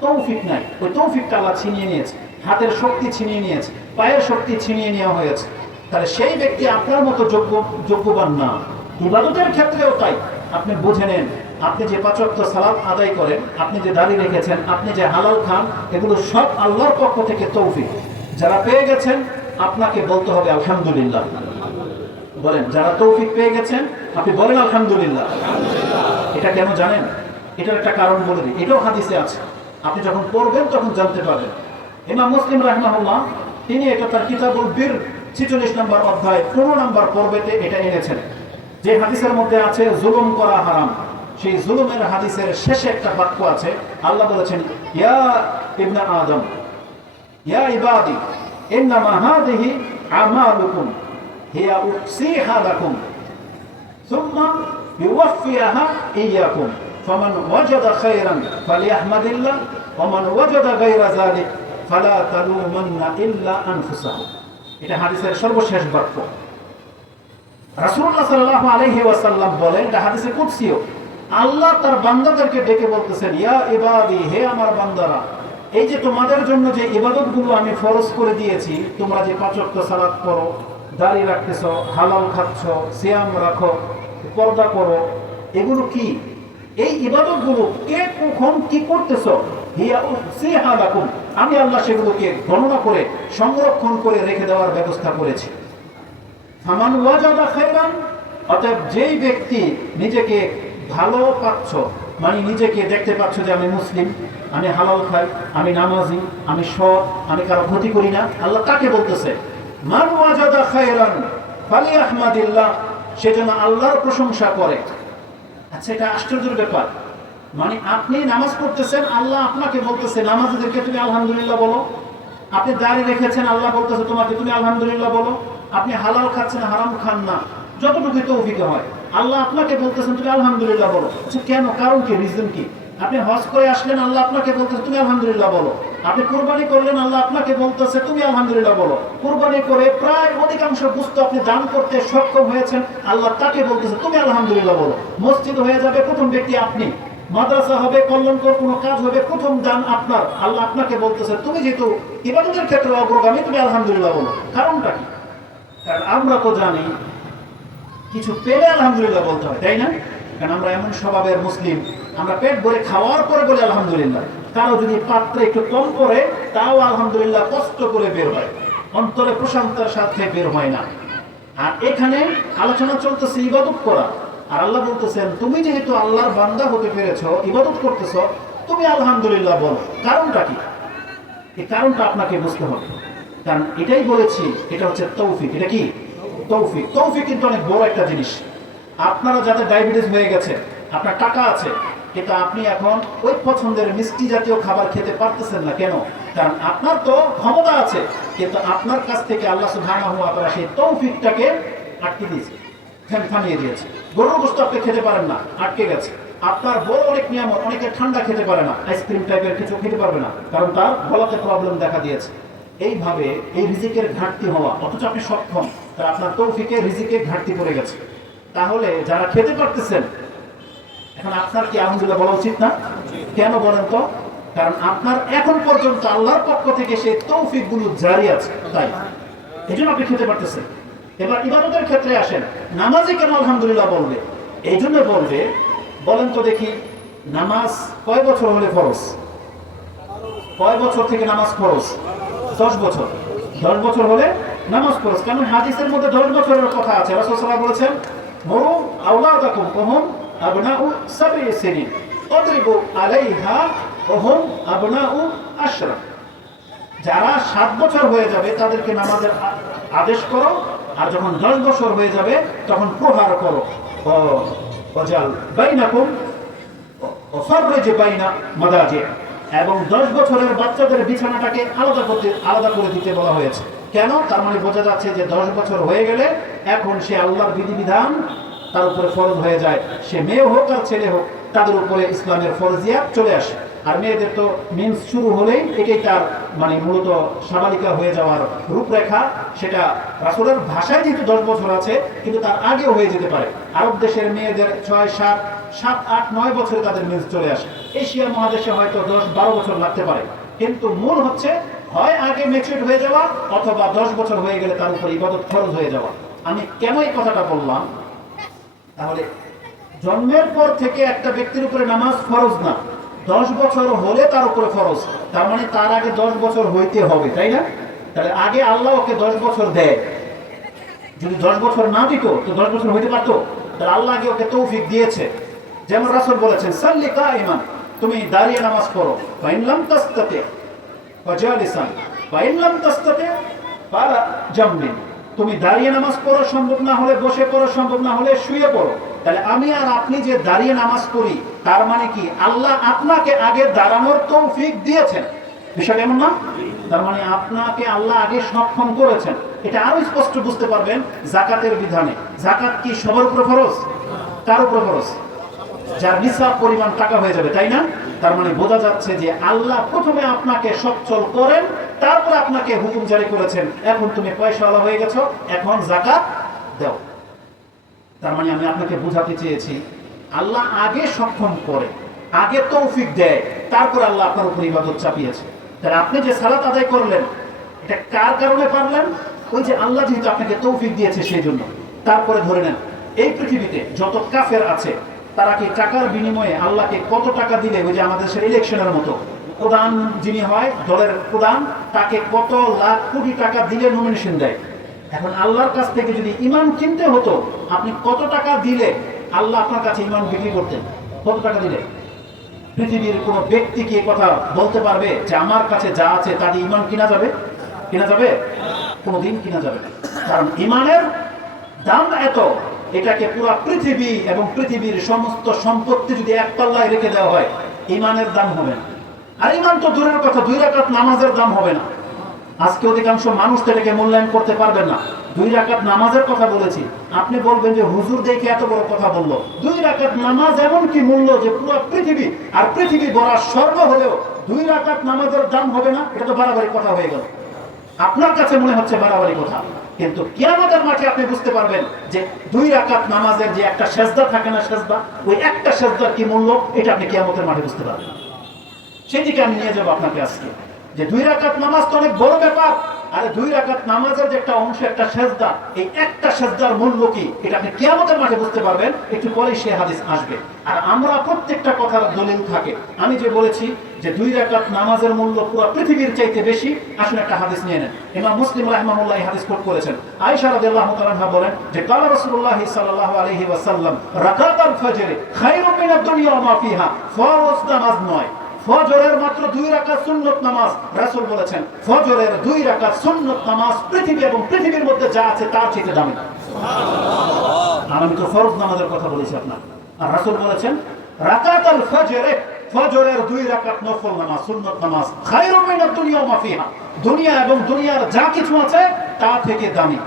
তৌফিক নাই। ওই তৌফিকটা আল্লাহ ছিনিয়ে নিয়েছে, হাতের শক্তি ছিনিয়ে নিয়েছে, পায়ের শক্তি ছিনিয়ে নেওয়া হয়েছে। তাহলে সেই ব্যক্তি আপনার মতো যোগ্যবান না। ইবাদতের ক্ষেত্রেও তাই। আপনি বুঝে নেন, আপনি যে 5 ওয়াক্ত সালাত আদায় করেন, আপনি যে দাড়ি রেখেছেন, আপনি যে হালাল খান, এগুলো সব আল্লাহর পক্ষ থেকে তৌফিক। যারা পেয়ে গেছেন আপনাকে বলতে হবে আলহামদুলিল্লাহ। বলেন, যারা তৌফিক পেয়ে গেছেন আপনি বলেন আলহামদুলিল্লাহ। এটা কেন জানেন? এটার একটা কারণ বলে দিই, এটাও হাদিসে আছে, আপনি যখন পড়বেন তখন জানতে পারবেন। ইমাম মুসলিম রাহিমাহুল্লাহ তিনি এটা তার কিতাবুল বীর 46 নম্বর অধ্যায় 15 নম্বর পর্বেতে এটা এনেছেন, যে হাদিসের মধ্যে আছে জুলুম করা হারাম। সেই জুলুমের হাদিসের শেষে একটা বাক্য আছে, আল্লাহ বলেছেন, ইয়া ইবনা আদম, ইয়া ইবাদি ইন্নামা হাদিহি আমালুকুম হিয়া উসিহা লাকুম সুম্মা ইউওয়াফিয়াহা ইয়াকুম ফামান ওয়াজাদা খায়রান ফালিয়াহমাদিল্লাহ ওয়া মান ওয়াজাদা গায়রা যালিক ফালা তালুমান্না ইল্লা আনফুসাহুম। এটা হাদিসের সর্বশেষ বাক্য। রাসূলুল্লাহ সাল্লাল্লাহু আলাইহি ওয়াসাল্লাম বলেন, এটা হাদিসে কুদসিও, আল্লাহ তার বান্দাদেরকে ডেকে বলতেছেন, ইয়া ইবাদি, হে আমার বান্দারা, এই যে তোমাদের জন্য যে ইবাদতগুলো আমি ফরজ করে দিয়েছি, তোমরা যে 5 ওয়াক্ত সালাত করো, দাড়ি রাখতেছো, হালাল খাচ্ছ, সিয়াম রাখো, পর্দা করো, এগুলো কি? এই ইবাদতগুলো কে কখন কি করতেছো? হিয়া উসিহা লাকুম, আমি আল্লাহ সেগুলোকে গণনা করে সংরক্ষণ করে রেখে দেওয়ার ব্যবস্থা করেছি। ফামান ওয়াজাদা খায়রান, অতএব যেই ব্যক্তি নিজেকে ভালো পাচ্ছ, মানে নিজেকে দেখতে পাচ্ছ যে আমি মুসলিম, আমি হালাল খাই, আমি নামাজি, আমি সৎ, আমি কারো ক্ষতি করি না, আল্লাহ তাকে বলতেছে মান ওয়াজাদা খায়রান ফালিয়াহমাদিল্লাহ, সেজন্য আল্লাহর প্রশংসা করে। আচ্ছা, এটা আশ্চর্যের ব্যাপার। মানে আপনি নামাজ পড়তেছেন, আল্লাহ আপনাকে বলতেছে নামাজীদেরকে তুমি আলহামদুলিল্লাহ বলো। আপনি দাড়ি রেখেছেন, আল্লাহ বলতেছে তোমাকে তুমি আলহামদুলিল্লাহ বলো। আপনি হালাল খাচ্ছেন, হারাম খান না, যতটুকু তৌফিক হয়, আল্লাহ আপনাকে বলতেছেন তুমি আলহামদুলিল্লাহ বলো। আচ্ছা, কেন? কারণ কি? রিজন কি? আপনি হজ করে আসলেন, আল্লাহ আপনাকে বলতেছে তুমি আলহামদুলিল্লাহ বলো। আপনি কুরবানি করলেন, আল্লাহ আপনাকে বলতেছে তুমি আলহামদুলিল্লাহ বলো। কুরবানি করে প্রায় অধিকাংশ বস্তু আপনি দান করতে সক্ষম হয়েছেন, আল্লাহ তাকে বলতেছে তুমি আলহামদুলিল্লাহ বলো। মসজিদ হয়ে যাবে প্রথম ব্যক্তি আপনি, মাদ্রাসা হবে, কল্যাণকর কোনো কাজ হবে, প্রথম দান আপনার, আল্লাহ আপনাকে বলতেছে তুমি যেহেতু ইবাদতের ক্ষেত্রে অগ্রগামী, তুমি আলহামদুলিল্লাহ বলো। কারণটা কি? কারণ আমরা তো জানি কিছু পেলে আলহামদুলিল্লাহ বলতে হয়, তাই না? কারণ আমরা এমন স্বভাবের মুসলিম, আমরা পেট ভরে খাওয়ার পরে বলি আলহামদুলিল্লাহ। কারো যদি পাত্রে একটু কম পড়ে তাও আলহামদুলিল্লাহ কষ্ট করে বের হয়, অন্তরে প্রশান্তার সাথে বের হয় না। আর এখানে আলোচনা চলতেছে ইবাদত করা, আর আল্লাহ বলতেছেন তুমি যেহেতু আল্লাহর বান্দা হতে পেরেছ, ইবাদত করতেছ, তুমি আলহামদুলিল্লাহ বলো। কারণটা কি? এই কারণটা আপনাকে বুঝতে হবে। কারণ এটাই বলেছি, এটা হচ্ছে তৌফিক। এটা কি? তৌফিক। তৌফিক কিন্তু অনেক বড় একটা জিনিস। আপনারা যাদের ডায়াবেটিস হয়ে গেছে, আপনার টাকা আছে, কিন্তু আপনি এখন ওই পছন্দের মিষ্টি জাতীয় খাবার খেতে পারতেছেন না, কেন? কারণ আপনার তো ক্ষমতা আছে, কিন্তু আপনার কাছ থেকে আল্লাহ সুবহানাহু ওয়া তাআলা সেই তৌফিকটাকে আটকে দিয়েছে, থামিয়ে দিয়েছে। গরুর গোশত আপনি খেতে পারেন না, আটকে গেছে। আপনার বড় অনেক নিয়ামত, অনেকে ঠান্ডা খেতে পারে না, আইসক্রিম টাইপের কিছু খেতে পারবে না, কারণ তার গলাতে প্রবলেম দেখা দিয়েছে। এইভাবে এই রিজিকের ঘাটতি হওয়া, অথচ আপনি সক্ষম, তার আপনার তৌফিকে রিজিকের ঘাটতি পড়ে গেছে। তাহলে যারা খেতে পারতেছেন, এখন আপনার কি আলহামদুলিল্লাহ বলা উচিত না? কেন বলেন তো? কারণ আপনার এখন পর্যন্ত আল্লাহর পক্ষ থেকে সেই তৌফিক গুলো জারি আছে, তাই এই জন্য আপনি খেতে পারতেছেন। এবার ইবাদতের ক্ষেত্রে আসেন, নামাজে কেন আলহামদুলিল্লাহ বলবে? এই জন্য বলবে, বলেন তো দেখি, নামাজ কয় বছর হলে ফরজ? কয় বছর থেকে নামাজ ফরজ? 10 বছর। 10 বছর হলে নামাজ ফরজ। কারণ হাদিসের মধ্যে 10 বছরের কথা আছে। রাসূল সাল্লাল্লাহু আলাইহি ওয়াসাল্লাম বলেছেন, মুরু আওলাদাকুম ওয়াহুম আবনাউ 7 সিনিন ওয়াদরিবু আলাইহা ওয়াহুম আবনাউ 10। যারা 7 বছর হয়ে যাবে তাদেরকে নামাজের আদেশ করো, আর যখন 10 বছর হয়ে যাবে তখন প্রহার করো। ওয়াজাল বাইনাকুম ওয়াফাররিজ বাইনা মাদাজি, এবং 10 বছরের বাচ্চাদের বিছানাটাকে আলাদা করে দিতে বলা হয়েছে। কেন? তার মানে বোঝা যাচ্ছে যে 10 বছর হয়ে গেলে এখন সে আল্লাহর বিধিবিধান তার উপরে ফরজ হয়ে যায়। সে মেয়ে হোক আর ছেলে হোক, তাদের উপরে ইসলামের ফরজিয়াত চলে আসে। আর মেয়েদের তো মেন্স শুরু হলেই এটাই তার মানে মূলত সাবালিকা হয়ে যাওয়ার রূপরেখা। সেটা রাসূলের ভাষায় যেহেতু 10 বছর আছে, কিন্তু তার আগেও হয়ে যেতে পারে। আরব দেশের মেয়েদের 6, 7, 8, 9 বছরে তাদের মেন্স চলে আসে। এশিয়া মহাদেশে হয়তো 10, 12 বছর লাগতে পারে, কিন্তু মূল হচ্ছে হয় আগে ম্যাচিউরড হয়ে যাওয়া, অথবা 10 বছর হয়ে গেলে তার উপর ইবাদত ফরজ হয়ে যাওয়া। আমি কেন এই কথাটা বললাম? তাহলে জন্মের পর থেকে একটা ব্যক্তির উপরে নামাজ ফরজ না, 10 বছর হলে তার উপরে ফরজ। তার মানে তার আগে 10 বছর হইতে হবে, তাই না? তাহলে আগে আল্লাহ ওকে 10 বছর দেয়। যদি 10 বছর না দিত তো 10 বছর হইতে পারতো? তাহলে আল্লাহ আগে ওকে তৌফিক দিয়েছে। যেমন রাসূল বলেছেন, সাল্লি কাইমান, তুমি দাঁড়িয়ে নামাজ পড়ো। ফাইন লাম তাস্তাতি ফাজালিসান ফাইন লাম তাস্তাতি ফালা জামবিন, তুমি দাঁড়িয়ে নামাজ পড়ো, সম্ভব না হলে বসে পড়ো, সম্ভব না হলে শুয়ে পড়ো। তাহলে আমি আর আপনি যে দাঁড়িয়ে নামাজ পড়ি, তার মানে কি আল্লাহ আপনাকে আগে দাঁড়ানোর তৌফিক দিয়েছেন। বিষয়টা এমন না? তার মানে আপনাকে আল্লাহ আগে সক্ষম করেছেন। এটা আরো স্পষ্ট বুঝতে পারবেন যাকাতের বিধানে। যাকাত কি সবার উপরে ফরজ? কার উপরে ফরজ? যার নিসাব পরিমাণ টাকা হয়ে যাবে, তাই না? তার মানে বোঝা যাচ্ছে যে আল্লাহ প্রথমে আপনাকে সচ্ছল করেন, তারপর আপনাকে হুকুম জারি করেছেন, এখন তুমি পয়সাওয়ালা হয়ে গেছো, এখন যাকাত দাও। তার মানে আমি আপনাকে বোঝাতে চেয়েছি, আল্লাহ আগে সক্ষম করে, আগে তৌফিক দেয়, তারপর আল্লাহ আপনার উপর ইবাদত চাপিয়েছে। তাহলে আপনি যে সালাত আদায় করলেন, এটা কার কারণে পারলেন? ওই যে আল্লাহ যেহেতু আপনাকে তৌফিক দিয়েছে সেই জন্য। তারপরে ধরে নেন, এই পৃথিবীতে যত কাফের আছে, তারা কি টাকার বিনিময়ে আল্লাহকে কত টাকা দিলে, ওই যে আমাদের দেশের ইলেকশনের মতো প্রধান যিনি হয়, দলের প্রধান, তাকে কত লাখ কোটি টাকা দিলে নমিনেশন দেয়। এখন আল্লাহর কাছ থেকে যদি ঈমান কিনতে হতো, আপনি কত টাকা দিলে আল্লাহ আপনার কাছে ঈমান বিক্রি করতেন? কত টাকা দিলে? পৃথিবীর কোন ব্যক্তি কি কথা বলতে পারবে যে আমার কাছে যা আছে তা দিয়ে ঈমান কিনা যাবে? কিনা যাবে? কোনোদিন কিনা যাবে না। কারণ ঈমানের দাম এত, এটাকে পুরো পৃথিবী এবং পৃথিবীর সমস্ত সম্পত্তি যদি এক পাল্লায় রেখে দেওয়া হয়, ঈমানের দাম হবে না। আর ঈমান তো দূরের কথা, 2 রাকাত নামাজের দাম হবে না। আজকে অধিকাংশ মানুষ এটাকে মূল্যায়ন করতে পারবেন না। 2 রাকাত নামাজের কথা বলেছি, আপনি বলবেন যে হুজুর দেখে এত বড় কথা বললো। 2 রাকাত নামাজ এমন কি মূল্য যে পুরো পৃথিবী আর পৃথিবী গড়া স্বর্গ হলেও 2 রাকাত নামাজের দাম হবে না। এটা তো বাড়াবাড়ি কথা হয়ে গেল। আপনার কাছে মনে হচ্ছে বাড়াবাড়ি কথা, কিন্তু কিয়ামতের মাঠে আপনি বুঝতে পারবেন যে 2 রাকাত নামাজের যে একটা সেজদা থাকে না, সেজদা, ওই একটা সেজদার কি মূল্য, এটা আপনি কিয়ামতের মাঠে বুঝতে পারবেন। সেদিকে আমি নিয়ে যাবো আপনাকে আজকে, যে 2 রাকাত নামাজ তো অনেক বড় ব্যাপার। আর 2 রাকাত নামাজের যে একটা অংশ, একটা সেজদা, এই একটা সেজদার মূল্য কি, এটা আপনি কিয়ামতের মাঠে বুঝতে পারবেন। একটু পরেই সে হাদিস আসবে। আর আমরা প্রত্যেকটা কথার দলিল থাকে। আমি যে বলেছি যে 2 রাকাত নামাজের মূল্য পুরো পৃথিবীর চাইতে বেশি, আসুন একটা হাদিস নিয়ে নেন। ইমাম মুসলিম রাহিমাহুল্লাহ এই হাদিস কোট করেছেন। আয়েশা রাদিয়াল্লাহু তাআলা আনহা বলেন যে কালা রাসূলুল্লাহ সাল্লাল্লাহু আলাইহি ওয়াসাল্লাম, রাকাতুল ফজর খায়রুম মিনাদ দুনিয়া ওয়া মা ফিহা, ফরজ নামাজ নয়, ফজরের মাত্র 2 রাকাত সুন্নত নামাজ। রাসূল বলেছেন ফজরের 2 রাকাত সুন্নত নামাজ পৃথিবী এবং পৃথিবীর মধ্যে যা আছে তার চেয়ে দামি। সুবহানাল্লাহ। আমি তো ফরজ নামাজের কথা বলেছি আপনার, আর রাসূল বলেছেন রাকাতুল ফজর, ফজরের 2 রাকাত নফল নামাজ, সুন্নত নামাজ, খায়রুম মিনাদ দুনিয়া ওয়া মা ফিহা, দুনিয়া এবং দুনিয়ার যা কিছু আছে তা থেকে দামি।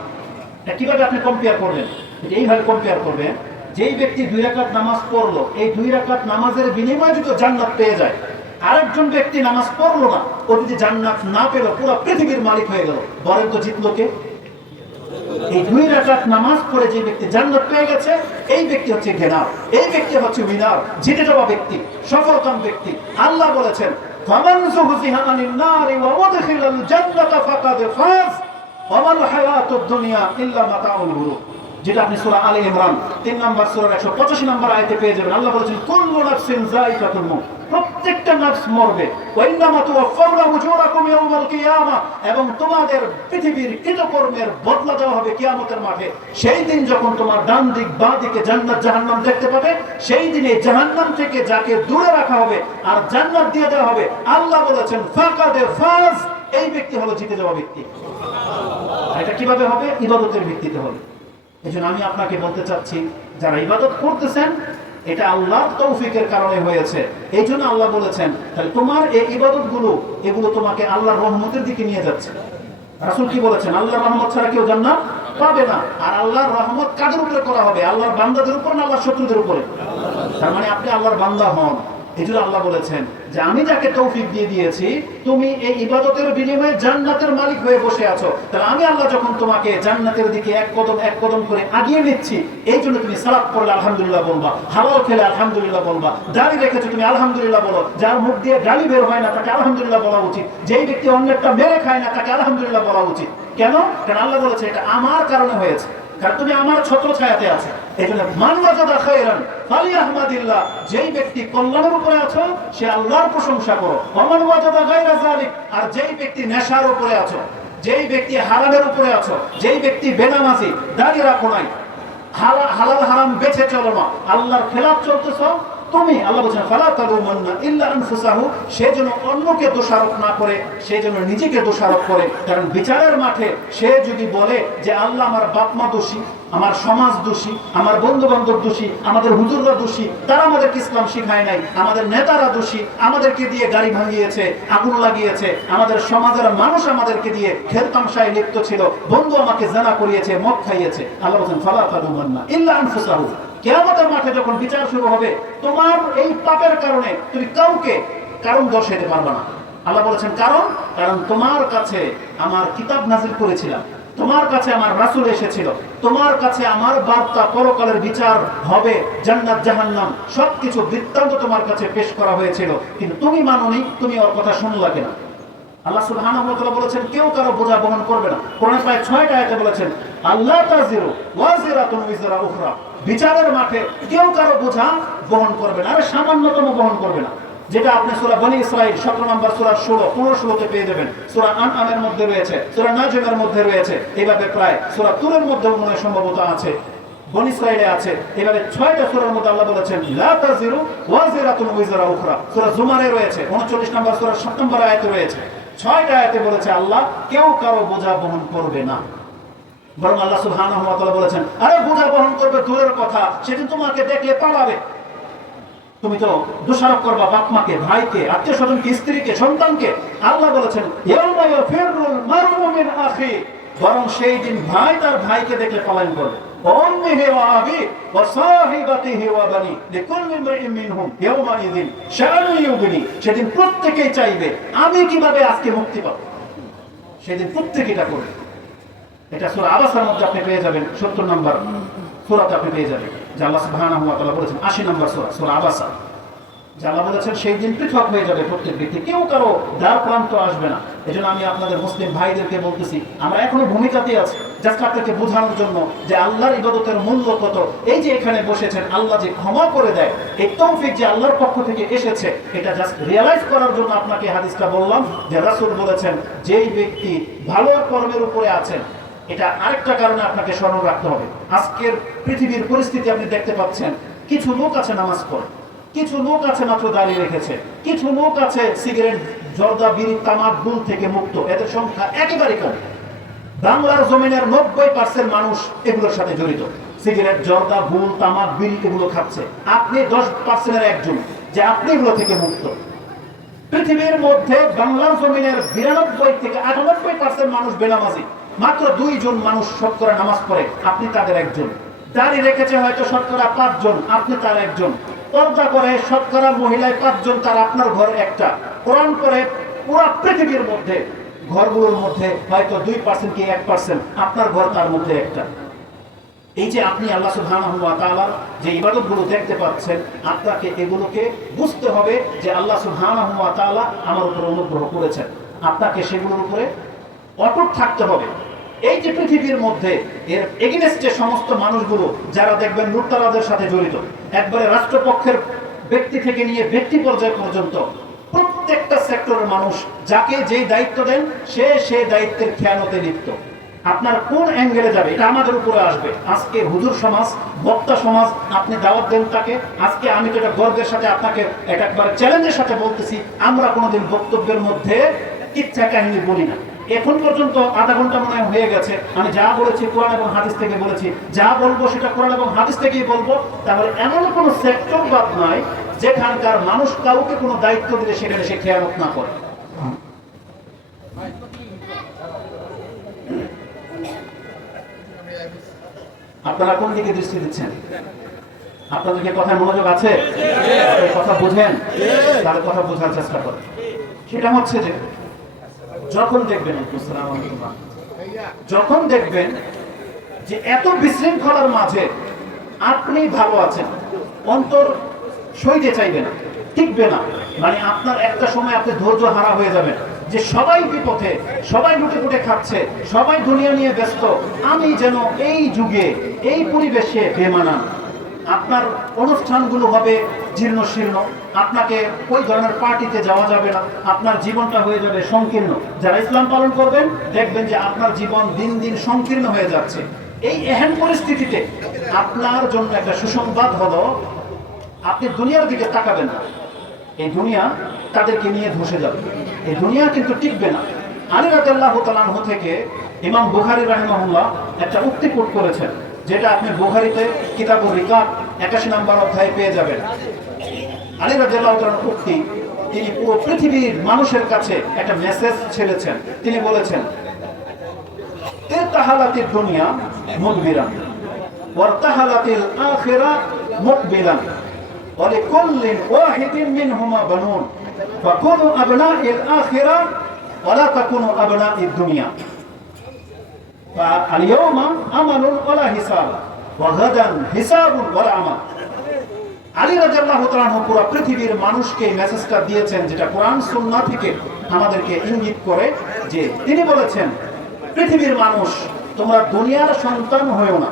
এটা কিভাবে আপনি কম্পেয়ার করবেন? এটা এইভাবে কম্পেয়ার করবেন, যেই ব্যক্তি 2 রাকাত নামাজ পড়লো, এই 2 রাকাত নামাজের বিনিময়ে যদি জান্নাত পেয়ে যায়, আরেকজন ব্যক্তি নামাজ পড়লো না, ও যদি জান্নাত না পেল, পুরো পৃথিবীর মালিক হয়ে গেল। বলেন তো জিতলো কে? এই 2 রাকাত নামাজ পড়ে যে ব্যক্তি জান্নাত পেয়ে গেছে, এই ব্যক্তি হচ্ছে গেনার, এই ব্যক্তি হচ্ছে উইনার, জিতে যাওয়া ব্যক্তি, সফলকাম ব্যক্তি। আল্লাহ বলেছেন ফামান যুহজিহা আনিন নারি ওয়া উদখিলাল জান্নাতা ফাকাদ ফাজ ওয়া মাল হায়াতুদ দুনিয়া ইল্লা মাতাউল গুরুর, যেটা আপনি সূরা আলে ইমরান 3 নম্বর সূরার 185 নম্বর আয়াতে পেয়ে যাবেন। আল্লাহ বলেছেন কুল্লু নাফসিন যায়িকাতুল মউত, প্রত্যেকটা নফস মরবে। ওয়া ইন্নামা তুওয়াফাউনা উজুরাকুম ইয়াওমাল কিয়ামা, এবং তোমাদের পৃথিবীর কৃতকর্মের বদলা দেওয়া হবে কিয়ামতের মাঠে। সেই দিন যখন তোমার ডান দিক বাঁ দিকে জান্নাত জাহান্নাম দেখতে পাবে, সেই দিনে জাহান্নাম থেকে যাকে দূরে রাখা হবে আর জান্নাত দিয়ে দেওয়া হবে, আল্লাহ বলেছেন ফাকাদ ফাজ, এই ব্যক্তি হলো জিতে যাওয়া ব্যক্তি। এটা কিভাবে হবে? ইবাদতের ভিত্তিতে হবে। এজন্য আমি আপনাকে বলতে চাচ্ছি, যারা ইবাদত করতেছেন এটা আল্লাহর তৌফিকের কারণে হয়েছে। এই জন্য আল্লাহ বলেছেন তাহলে তোমার এই ইবাদতগুলো এগুলো তোমাকে আল্লাহর রহমতের দিকে নিয়ে যাচ্ছে। রাসূল কি বলেছেন? আল্লাহর রহমত ছাড়া কেউ জান্নাত পাবে না। আর আল্লাহর রহমত কাদের উপরে করা হবে? আল্লাহর বান্দাদের উপর না আল্লাহর শত্রুদের উপরে? তার মানে আপনি আল্লাহর বান্দা হন। এই জন্য আল্লাহ বলেছেন যে আমি যাকে তৌফিক দিয়ে দিয়েছি তুমি এই ইবাদতের বিনিময়ে জান্নাতের মালিক হয়ে বসে আছো, তাহলে আমি আল্লাহ যখন তোমাকে জান্নাতের দিকে এক কদম করে আগিয়ে নিচ্ছি, এই জন্য তুমি সালাত পড়লে আলহামদুলিল্লাহ বলবা, হালাল খেলে আলহামদুলিল্লাহ বলবা, দাড়ি রেখেছো তুমি আলহামদুলিল্লাহ বলো, যার মুখ দিয়ে গালি বের হয় না তাকে আলহামদুলিল্লাহ বলা উচিত, যেই ব্যক্তি অন্যেরটা মেরে খায় না তাকে আলহামদুলিল্লাহ বলা উচিত। কেন? কারণ আল্লাহ বলেছে এটা আমার কারণে হয়েছে, কারণ তুমি আমার ছত্র ছায়াতে আছো। এই জন্য মান ওয়াজাদা খায়রান ফালিয়াহমাদিল্লাহ, যেই ব্যক্তি কল্যাণের উপরে আছো সে আল্লাহর প্রশংসা করো। ওমান ওয়াজাদা গায়রা যালিক, আর যেই ব্যক্তি নেশার উপরে আছো, যেই ব্যক্তি হারামের উপরে আছো, যেই ব্যক্তি বেনামাজি, দাঁড়িয়ে রাখো নাই, হালাল হারাম বেছে চলো না, আল্লাহর খেলাফ চলতেছো তুমি, আল্লাহ বলছেন ফালা তালুমান্না ইল্লা আনফুসাহু, সে যেন অন্যকে দোষারোপ না করে, সে যেন নিজেকে দোষারোপ করে। কারণ বিচারের মাঠে সে যদি বলে যে আল্লাহ আমার বাপ মা দোষী, আমার সমাজ দোষী, আমার বন্ধু বান্ধব দোষী, আমাদের হুজুররা দোষী, তারা আমাদেরকে ইসলাম শিখায় নাই, আমাদের নেতারা দোষী, আমাদেরকে দিয়ে গাড়ি ভাঙিয়েছে, আগুন লাগিয়েছে, আমাদের সমাজের মানুষ আমাদেরকে দিয়ে খেলতামশায় লিপ্ত ছিল, বন্ধু আমাকে জানা করিয়েছে, মদ খাইয়েছে, আল্লাহ বলছেন ফালা তালুমান্না ইল্লা আনফুসাহু। কিয়ামতের মাঠে যখন বিচার শুরু হবে তোমার এই পাপের কারণে তুমি কাউকে কারণ দর্শাইতে পারবে না। আল্লাহ বলেছেন কারণ তোমার কাছে আমার কিতাব নাযিল করেছিলাম, তোমার কাছে আমার রাসূল এসেছিল, তোমার কাছে আমার বার্তা পরকালের বিচার হবে, জান্নাত জাহান্নাম সবকিছু বৃত্তান্ত তোমার কাছে পেশ করা হয়েছিল, কিন্তু তুমি মানোনি, তুমি ওর কথা শুনলা কেন? আল্লাহ সুবহানাহু ওয়া তাআলা বলেছেন কেউ কারো বোঝা বহন করবে না। কোরআনে প্রায় 6টা আয়াতে বলেছেন আল্লাহ তাজিরু ওয়াজিরাতুন উযরা উখরা, বিচারের মাঠে কেউ কারো বোঝা বহন করবে না, আরে সামান্যতম বহন করবে না। যেটা আপনি সূরা বনী ইসরাঈল 17 নম্বর সূরা 16 পেয়ে যাবেন, সূরা আনআমের মধ্যে রয়েছে, সূরা নাজমের মধ্যে রয়েছে, এইভাবে প্রায় সূরা তুরের মধ্যে মনে হয় সম্ভবত আছে, বনী ইসরাঈলে আছে, এইভাবে 6টা সূরার মধ্যে আল্লাহ বলেছেন লা তাজিরু ওয়াজিরাতুন উযরা উখরা। সূরা জুমারে রয়েছে 39 নম্বর সূরা 7 নম্বর আয়াতে রয়েছে, 6টা আয়াতে বলেছে আল্লাহ কেউ কারো বোঝা বহন করবে না। বরং আল্লাহ সুবহানাহু ওয়া তাআলা বলেছেন আরে বোঝা বহন করবে দূরের কথা, সেদিন তোমাকে দেখলে পালাবে, তুমি তো দোষারোপ করবা বাপ মাকে, ভাইকে, আত্মীয় স্বজনকে, স্ত্রীকে, সন্তানকে। আল্লাহ বলেছেন ইয়াউমা ইয়াফিরুল মারউ মিন আখি, বরং সেই দিন ভাই তার ভাইকে দেখলে পলায়ন করবে। উম্মিহি ওয়া আবি ওয়া সাহিবাতিহি ওয়া বানি লিকুল্লি ইমরিইন মিনহুম ইয়াউমা ইযিন শাআনুন ইউগনি, সেদিন প্রত্যেকেই চাইবে আমি কিভাবে আজকে মুক্তি পাবো, সেদিন প্রত্যেকেই এটা করবে। এটা সূরা আবাসার মধ্যে আপনি পেয়ে যাবেন, 70 নম্বর সূরাতে আপনি পেয়ে যাবেন যে আল্লাহ সুবহানাহু ওয়া তাআলা বলেছেন 80 নম্বর সূরা আবাসা, যে আল্লাহ বলেছেন সেই দিন পৃথক হয়ে যাবে প্রত্যেক ব্যক্তি, কেউ কারো দ্বার প্রান্ত আসবে না। এজন্য আমি আপনাদের মুসলিম ভাইদেরকে বলতেছি আমরা এখনো ভূমিকাতেই আছি, জাস্ট আপনাকে বোঝানোর জন্য যে আল্লাহর ইবাদতের মূল্য কত। এই যে এখানে বসেছেন আল্লাহ যে ক্ষমা করে দেয়, এই তৌফিক যে আল্লাহর পক্ষ থেকে এসেছে, এটা জাস্ট রিয়ালাইজ করার জন্য আপনাকে হাদিসটা বললাম যে রাসূল বলেছেন যেই ব্যক্তি ভালো কর্মের উপরে আছেন, এটা আরেকটা কারণে আপনাকে স্মরণ রাখতে হবে। আজকের পৃথিবীর পরিস্থিতি আপনি দেখতে পাচ্ছেন, কিছু লোক আছে নামাজ পড়ে, কিছু লোক আছে মাত্র দাঁড়িয়ে রেখেছে, কিছু লোক আছে সিগারেট, জর্দা, বিড়ি, তামাক, গুল থেকে মুক্ত, এদের সংখ্যা একেবারে কম। বাংলার জমিনের 90% মানুষ এগুলোর সাথে জড়িত, সিগারেট, জর্দা, গুল, তামাক, বিড়ি এগুলো খাচ্ছে। আপনি 10%-এর একজন যে আপনি এগুলো থেকে মুক্ত। পৃথিবীর মধ্যে বাংলার জমিনের 92 থেকে 98% মানুষ বেনামাজি, মাত্র 2 জন মানুষ শতকরা নামাজ পড়ে, আপনি তাদের একজন। দাঁড়িয়ে রেখেছে হয়তো শতকরা 5 জন, আপনি তার একজন। পর্দা করে শতকরা মহিলায় 5 জন, তার আপনার ঘর একটা। কোরআন পড়ে পুরো পৃথিবীর মধ্যে ঘরগুলোর মধ্যে হয়তো 2% কি 1%, আপনার ঘর তার মধ্যে একটা। এই যে আপনি আল্লাহ সুবহানাহু ওয়া তাআলার যে ইবাদতগুলো দেখতে পাচ্ছেন, আপনাকে এগুলোকে বুঝতে হবে যে আল্লাহ সুবহানাহু ওয়া তাআলা আমার উপর অনুগ্রহ করেছেন, আপনাকে সেগুলোর উপরে অটুট থাকতে হবে। এই যে পৃথিবীর মধ্যে এর এগেইনস্টে সমস্ত মানুষগুলো যারা দেখবেন লুটতরাজের সাথে জড়িত, একবারে রাষ্ট্রপক্ষের ব্যক্তি থেকে নিয়ে ব্যক্তি পর্যায় পর্যন্ত প্রত্যেকটা সেক্টরের মানুষ যাকে যেই দায়িত্ব দেন সে সেই দায়িত্বের খেয়ানতে লিপ্ত। আপনার কোন অ্যাঙ্গেলে যাবে এটা আমাদের উপরে আসবে। আজকে হুজুর সমাজ, বক্তা সমাজ, আপনি দাওয়াত দেন তাকে। আজকে আমি তো এটা গর্বের সাথে আপনাকে এটা একবার চ্যালেঞ্জের সাথে বলতেছি, আমরা কোনোদিন বক্তব্যের মধ্যে কিচ্ছা কাহিনী বলি না। এখন পর্যন্ত আধা ঘন্টা মনে হয় হয়ে গেছে, আমি যা বলেছি কোরআন এবং হাদিস থেকে বলেছি, যা বলবো সেটা কোরআন এবং হাদিস থেকেই বলবো। তাহলে এমন কোনো সেক্টর বাদ নয় যেখানকার মানুষ কাউকে কোনো দায়িত্ব দিলে সেখানে সে খেয়ানত না করে। আপনারা কোন দিকে দৃষ্টি দিচ্ছেন? আপনাদের কি কথায় মনোযোগ আছে? কথা বুঝেন? তাহলে কথা বোঝার চেষ্টা করেন। সেটা হচ্ছে যে যখন দেখবেন যে এত বিশৃঙ্খলার মাঝে আপনি ভালো আছেন, অন্তর সইতে চাইবে না, টিকবে না, মানে আপনার একটা সময় আপনি ধৈর্য হারা হয়ে যাবেন যে সবাই বিপথে, সবাই লুটে পুটে খাচ্ছে, সবাই দুনিয়া নিয়ে ব্যস্ত, আমি যেন এই যুগে এই পরিবেশে বেমানান। আপনার অনুষ্ঠানগুলো হবে জীর্ণ শীর্ণ, আপনাকে ওই ধরনের পার্টিতে যাওয়া যাবে না, আপনার জীবনটা হয়ে যাবে সংকীর্ণ। যারা ইসলাম পালন করবেন দেখবেন যে আপনার জীবন দিন দিন সংকীর্ণ হয়ে যাচ্ছে। এই এহেন পরিস্থিতিতে আপনার জন্য একটা সুসংবাদ হলো, আপনি দুনিয়ার দিকে তাকাবেন না, এই দুনিয়া তাদেরকে নিয়ে ধসে যাবে, এই দুনিয়া কিন্তু টিকবে না। আলী রাদিয়াল্লাহু তাআলা আনহু থেকে ইমাম বুখারী রাহিমাহুল্লাহ একটা উক্তি কোট করেছেন, যেটা আপনি বুখারীতে কিতাবুর রিকাব 81 নম্বর অধ্যায়ে পেয়ে যাবেন। আলী রাদিয়াল্লাহু তাআলার উক্তি, তিনি পুরো পৃথিবীর মানুষের কাছে একটা মেসেজ ছেড়েছেন। তিনি বলেছেন, ইরতাহালাতিদ দুনিয়া মুদবিরান ওয়ারতাহালাতিল আখিরা মুকবিলান ওয়া লিকুল্লিন ওয়াহিদিন মিনহুমা বানুন ফাকুনু আবনাইল আখিরা ওয়া লা তাকুনু আবনাইদ দুনিয়া ফাআল-ইয়াওমা আমালুন ওয়া লা হিসাব ওয়া গাদান হিসাবুন ওয়া লা আমাল। আলী রাদিয়াল্লাহু তাআলা পুরো পৃথিবীর মানুষকে মেসেজটা দিয়েছেন, যেটা কোরআন সুন্নাহ থেকে আমাদেরকে ইঙ্গিত করে যে তিনি বলেছেন, পৃথিবীর মানুষ তোমরা দুনিয়ার সন্তান হয়েও না,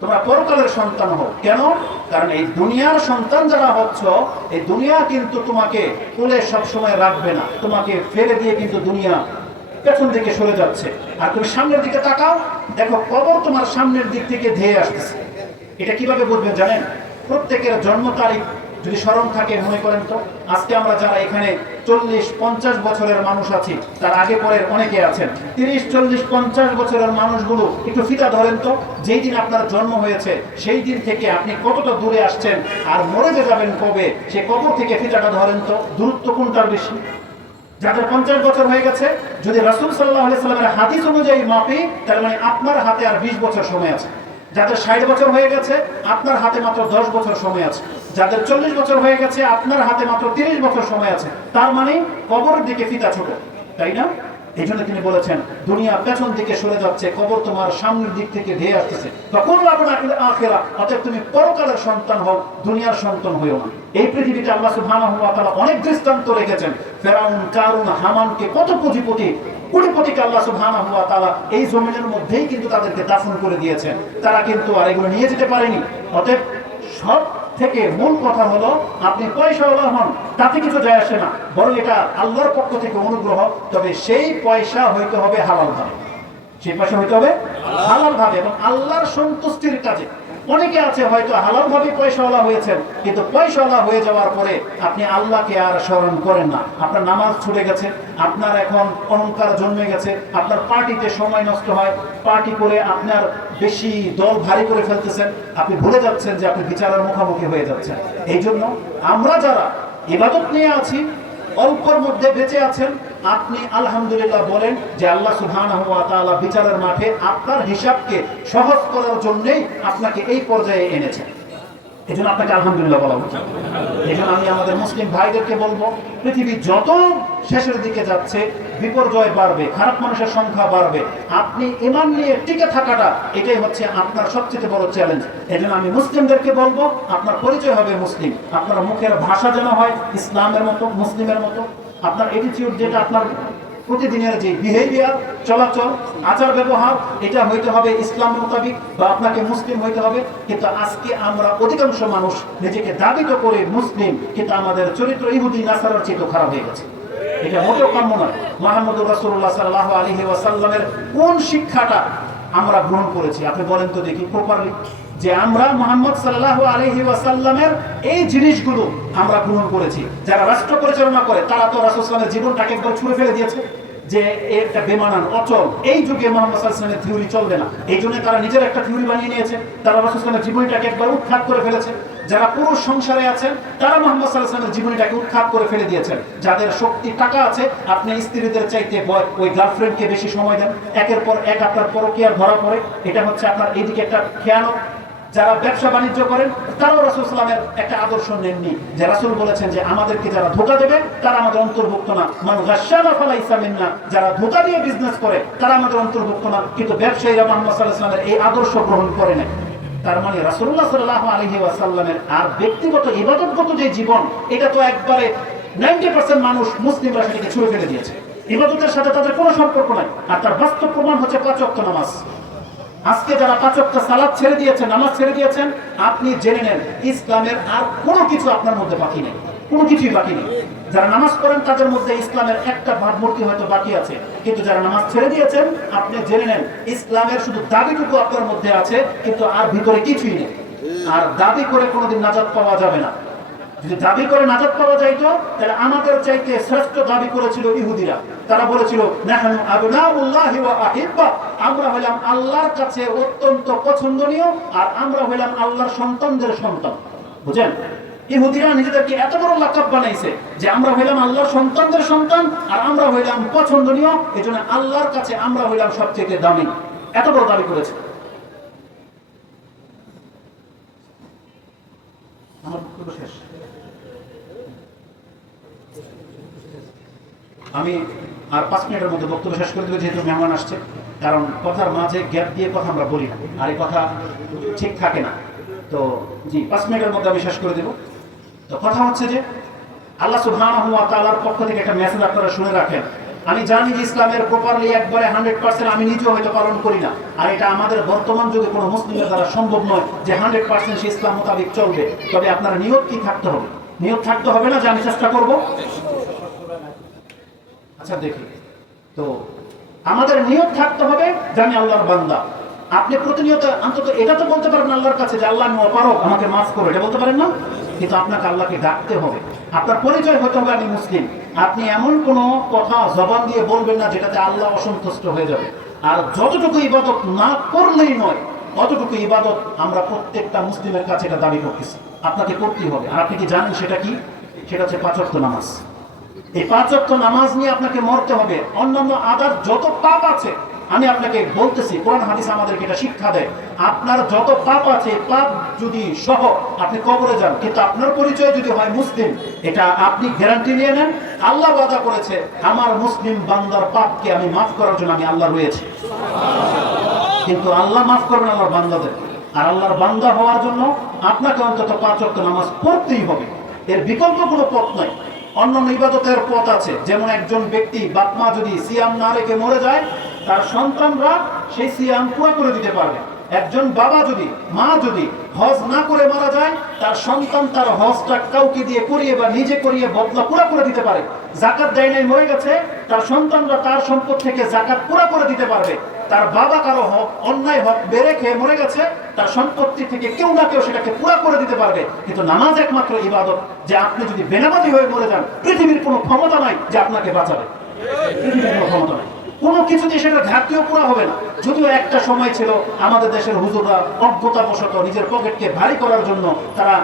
তোমরা পরকালের সন্তান হও। কেন? কারণ এই দুনিয়ার সন্তান যারা হচ্ছ, এই দুনিয়া কিন্তু তোমাকে কোলে সবসময় রাখবে না, তোমাকে ফেলে দিয়ে কিন্তু দুনিয়া পেছন দিকে সরে যাচ্ছে। আর তুমি সামনের দিকে তাকাও, দেখো কবর তোমার সামনের দিক থেকে ধেয়ে আসতেছে। এটা কিভাবে বুঝবেন জানেন? প্রত্যেকের জন্ম তারিখ যদি স্মরণ থাকে, মনে করেন তো আজকে আমরা যারা এখানে 40-50 বছরের মানুষ আছি, তার আগে পরের অনেকে আছেন 30-40-50 বছরের মানুষগুলো একটু ফিতা ধরেন তো, যেই দিন আপনার জন্ম হয়েছে সেই দিন থেকে আপনি কতটা দূরে আসছেন আর মরে যে যাবেন কবে, সে কবর থেকে ফিতাটা ধরেন তো, দূরত্ব কোনটার বেশি? যাদের 50 বছর হয়ে গেছে, যদি রাসূল সাল্লাল্লাহু আলাইহি সাল্লামের হাদিস অনুযায়ী মাপি, তার মানে আপনার হাতে আর 20 বছর সময় আছে। যাদের 60 বছর হয়ে গেছে, আপনার হাতে মাত্র 10 বছর সময় আছে। যাদের 40 বছর হয়ে গেছে, আপনার হাতে মাত্র 30 বছর সময় আছে। তার মানে কবরের দিকে ফিতা ছোট, তাই না? এই জন্য তিনি বলেছেন, দুনিয়া পেছন দিকে সরে যাচ্ছে, কবর তোমার সামনের দিক থেকে ধেয়ে আসতেছে। তখন আপনার আখিরা, অতএব তুমি পরকালের সন্তান হও, দুনিয়ার সন্তান হইও না। এই পৃথিবীতে আল্লাহ সুবহানাহু ওয়া তাআলা অনেক দৃষ্টান্ত রেখেছেন। ফেরাউন, কারুন, হামানকে, কত পুঁজিপতি কোটিপতিকে আল্লাহ সুবহানাহু ওয়া তাআলা এই জমিনের মধ্যেই কিন্তু তাদেরকে দাফন করে দিয়েছেন। তারা কিন্তু আর এগুলো নিয়ে যেতে পারেনি। অতএব সব থেকে মূল কথা হলো, আপনি পয়সাওয়ালা হন তাতে কিছু যায় আসে না, বরং এটা আল্লাহর পক্ষ থেকে অনুগ্রহ। তবে সেই পয়সা হইতে হবে হালাল ভাবে, সেই পয়সা হইতে হবে হালাল ভাবে এবং আল্লাহর সন্তুষ্টির কাজে। অনেকে আছে হয়তো হালাল ভাবে পয়সাওয়ালা হয়েছেন, কিন্তু পয়সাওয়ালা হয়ে যাওয়ার পরে আপনি আল্লাহকে আর স্মরণ করেন না, আপনার নামাজ ছুটে গেছে, আপনার এখন অহংকার জন্মে গেছে, আপনার পার্টিতে সময় নষ্ট হয়, পার্টি করে আপনার বেশি দল ভারী করে ফেলতেছেন, আপনি ভুলে যাচ্ছেন যে আপনি বিচারের মুখোমুখি হয়ে যাচ্ছেন। এই জন্য আমরা যারা ইবাদত নিয়ে আছি, অল্পের মধ্যে বেঁচে আছেন, আপনি আলহামদুলিল্লাহ বলেন যে আল্লাহ সুবহানাহু ওয়া তাআলা বিচারের মাঠে আপনার হিসাবকে সহজ করার জন্যই আপনাকে এই পর্যায়ে এনেছেন। এই জন্য আপনাকে আলহামদুলিল্লাহ বলা উচিত। এই জন্য আমি আমাদের মুসলিম ভাইদেরকে বলবো, পৃথিবী যত শেষের দিকে যাচ্ছে, বিপর্যয় বাড়বে, খারাপ মানুষের সংখ্যা বাড়বে, আপনি ঈমান নিয়ে টিকে থাকাটা, এটাই হচ্ছে আপনার সবচেয়ে বড় চ্যালেঞ্জ। এই জন্য আমি মুসলিমদেরকে বলবো, আপনার পরিচয় হবে মুসলিম, আপনার মুখের ভাষা যেন হয় ইসলামের মতো, মুসলিমের মতো, আপনার অ্যাটিটিউড, যেটা আপনার প্রতিদিনের যে বিহেভিয়ার, চলাচল, আচার ব্যবহার, এটা হইতে হবে ইসলাম মোতাবিক, বা আপনাকে মুসলিম হইতে হবে। কিন্তু আজকে আমরা অধিকাংশ মানুষ নিজেকে দাবি তো করে মুসলিম, কিন্তু আমাদের চরিত্র ইহুদি নাসারার চেয়ে খারাপ হয়ে গেছে। এটা মোটেও কাম্য নয়। মুহাম্মদুর রাসূলুল্লাহ সাল্লাল্লাহু আলাইহি ওয়াসাল্লামের কোন শিক্ষাটা আমরা গ্রহণ করেছি আপনি বলেন তো দেখি প্রপারলি, যে আমরা মুহাম্মদ সাল্লাল্লাহু আলাইহি ওয়াসাল্লামের এই জিনিসগুলো আমরা গ্রহণ করেছি। যারা রাষ্ট্র পরিচালনা করে তারা তো রাসূল সাল্লাল্লাহু আলাইহি ওয়াসাল্লামের জীবনটাকে একবার ছুঁড়ে ফেলে দিয়েছে, যে একটা বেমানান অচল, এই যুগে মুহাম্মদ সাল্লাল্লাহু আলাইহি ওয়াসাল্লামের থিওরি চলবে না। এই জন্য তারা নিজের একটা থিওরি বানিয়ে নিয়েছে, তারা রাসূল সাল্লাল্লাহু আলাইহি ওয়াসাল্লামের জীবনীটাকে একবার উৎখাত করে ফেলেছে। যারা পুরুষ সংসারে আছেন তারা মুহাম্মদ সাল্লাল্লাহু আলাইহি ওয়াসাল্লামের জীবনীটাকে উৎখাত করে ফেলে দিয়েছেন। যাদের শক্তি টাকা আছে, আপনি স্ত্রীদের চাইতে ওই গার্লফ্রেন্ডকে বেশি সময় দেন, একের পর এক আপনার পরকীয়ার ধরা পড়ে, এটা হচ্ছে আপনার এইদিকে একটা খেয়ানত। যারা ব্যবসা বাণিজ্য করেন তারাও রাসূল সাল্লাল্লাহু আলাইহি ওয়াসাল্লামের একটা আদর্শ নেননি, যে রাসূল বলেছেন যে আমাদেরকে যারা ধোঁকা দেবে তারা আমাদের অন্তর্ভুক্ত না, মান গাশশানা ফালাইসা মিন্না, যারা ধোঁকা দিয়ে বিজনেস করে তারা আমাদের অন্তর্ভুক্ত না। কিন্তু ব্যবসায়ীরা মুহাম্মদ সাল্লাল্লাহু আলাইহি ওয়াসাল্লামের এই আদর্শ গ্রহণ করে না। তার মানে রাসূলুল্লাহ সাল্লাল্লাহু আলাইহি ওয়াসাল্লামের আর ব্যক্তিগত ইবাদতগত যে জীবন, এটা তো একবারে 90% মানুষ মুসলিমরা সেটাকে ছুঁড়ে ফেলে দিয়েছে। ইবাদতের সাথে তাদের কোনো সম্পর্ক নাই। আর তার বাস্তব প্রমাণ হচ্ছে 5 ওয়াক্ত নামাজ। আজকে যারা 5 ওয়াক্ত সালাত ছেড়ে দিয়েছেন, নামাজ ছেড়ে দিয়েছেন, আপনি জেনে নেন ইসলামের আর কোনো কিছু আপনার মধ্যে বাকি নেই, কোনো কিছুই বাকি নেই। যারা নামাজ পড়েন তাদের মধ্যে ইসলামের একটা ভাবমূর্তি হয়তো বাকি আছে, কিন্তু যারা নামাজ ছেড়ে দিয়েছেন আপনি জেনে নেন ইসলামের শুধু দাবিটুকু আপনার মধ্যে আছে, কিন্তু আর ভিতরে কিছুই নেই। আর দাবি করে কোনোদিন নাজাত পাওয়া যাবে না। যদি দাবি করে নাজাত পাওয়া যাইতো তাহলে আমাদের চাইতে শ্রেষ্ঠ দাবি করেছিল ইহুদিরা। তারা বলেছিল নাহনু আবনাউল্লাহি ওয়া আহিব্বা, আমরা হলাম আল্লাহর কাছে অত্যন্ত পছন্দনীয়, আর আমরা হলাম আল্লাহর সন্তানদের সন্তান। বুঝেন, ইহুদিরা নিজেদেরকে এত বড় লাকাব বানাইছে যে আমরা হইলাম আল্লাহর সন্তানদের সন্তান, আর আমরা হইলাম পছন্দনীয়, এজন্য আল্লাহর কাছে আমরা হইলাম সবচেয়ে দামি। এত বড় দাবি করেছে। আমার বক্তব্য শেষ। আমি আর 5 মিনিটের মধ্যে বক্তব্য শেষ করে দেবো, যেহেতু মেহমান আসছে। কারণ কথার মাঝে গ্যাপ দিয়ে কথা আমরা বলি না, আর এই কথা ঠিক থাকে না। তো জি, 5 মিনিটের মধ্যে আমি শেষ করে দেব। তো কথা হচ্ছে যে আল্লাহ সুবহানাহু ওয়া তাআলার পক্ষ থেকে একটা মেসেজ আপনারা শুনে রাখেন। আমি জানি যে ইসলামের প্রপারলি একবারে 100% আমি নিজেও হয়তো পালন করি না, আর এটা আমাদের বর্তমান যুগে কোনো মুসলিমের দ্বারা সম্ভব নয় যে 100% সে ইসলাম মোতাবেক চলবে। তবে আপনার নিয়ত কি থাকতে হবে? নিয়ত থাকতে হবে না যে আমি চেষ্টা করব? আচ্ছা দেখি, তো আমাদের নিয়ত থাকতে হবে যে আমি আল্লাহর বান্দা। আপনি প্রতিনিয়ত অন্তত এটা তো বলতে পারেন আল্লাহর কাছে যে আল্লাহ আমি অপারগ, আমাকে মাফ করো, এটা বলতে পারেন না? কিন্তু আপনাকে আল্লাহকে ডাকতে হবে। আপনার পরিচয় হতে হবে আমি মুসলিম। আপনি এমন কোনো কথা জবান দিয়ে বলবেন না যেটাতে আল্লাহ অসন্তুষ্ট হয়ে যাবে। আর যতটুকু ইবাদত না করলেই নয়, অতটুকু ইবাদত আমরা প্রত্যেকটা মুসলিমের কাছে এটা দাবি করতেছি, আপনাকে করতেই হবে। আর আপনি কি জানেন সেটা কি? সেটা হচ্ছে 5 ওয়াক্ত নামাজ। এই 5 ওয়াক্ত নামাজ নিয়ে আপনাকে মরতে হবে। অন্যান্য আদার যত পাপ আছে, আমি আপনাকে বলতেছি, কোরআন হাদিস আমাদেরকে এটা শিক্ষা দেয়, আপনার যত পাপ আছে পাপ যদি সহ আপনি কবরে যান, কিন্তু আপনার পরিচয় যদি হয় মুসলিম, এটা আপনি গ্যারান্টি নিয়ে নেন। আল্লাহ ওয়াদা করেছে আমার মুসলিম বান্দার পাপকে আমি মাফ করার জন্য আমি আল্লাহ রয়েছে। কিন্তু আল্লাহ মাফ করবেন আল্লাহর বান্দাদের। আর আল্লাহর বান্দা হওয়ার জন্য আপনাকে অন্তত 5 ওয়াক্ত নামাজ পড়তেই হবে। এর বিকল্প কোনো পথ নয়। অন্যান্য ইবাদতের পথ আছে, যেমন একজন ব্যক্তি বাপ মা যদি সিয়াম না রেখে মরে যায়, তার সন্তানরা সেই সিয়াম পুরো করে দিতে পারবে। একজন বাবা যদি, মা যদি হজ না করে মারা যায়, তার সন্তান তার হজটা কাউকে দিয়ে করিয়ে বা নিজে করিয়ে বদলা পুরো করে দিতে পারে। যাকাত দেয় নাই, মরে গেছে, তার সন্তানরা তার সম্পদ থেকে যাকাত পুরো করে দিতে পারবে। তার বাবা কারো হক, অন্যায় হক বেড়ে খেয়ে মরে গেছে, তার সম্পত্তি থেকে কেউ না কেউ সেটাকে পুরো করে দিতে পারবে। কিন্তু নামাজ একমাত্র ইবাদত, যে আপনি যদি বেনামাজি হয়ে মরে যান, পৃথিবীর কোনো ক্ষমতা নাই যে আপনাকে বাঁচাবে। পৃথিবীর কোনো ক্ষমতা নাই, কোনো কিছুতে সেটা ঘাটতিও পুরো হবে না। যদিও একটা সময় ছিল আমাদের দেশের হুজুররা অজ্ঞতাবশত নিজের পকেটকে ভারী করার জন্য তারা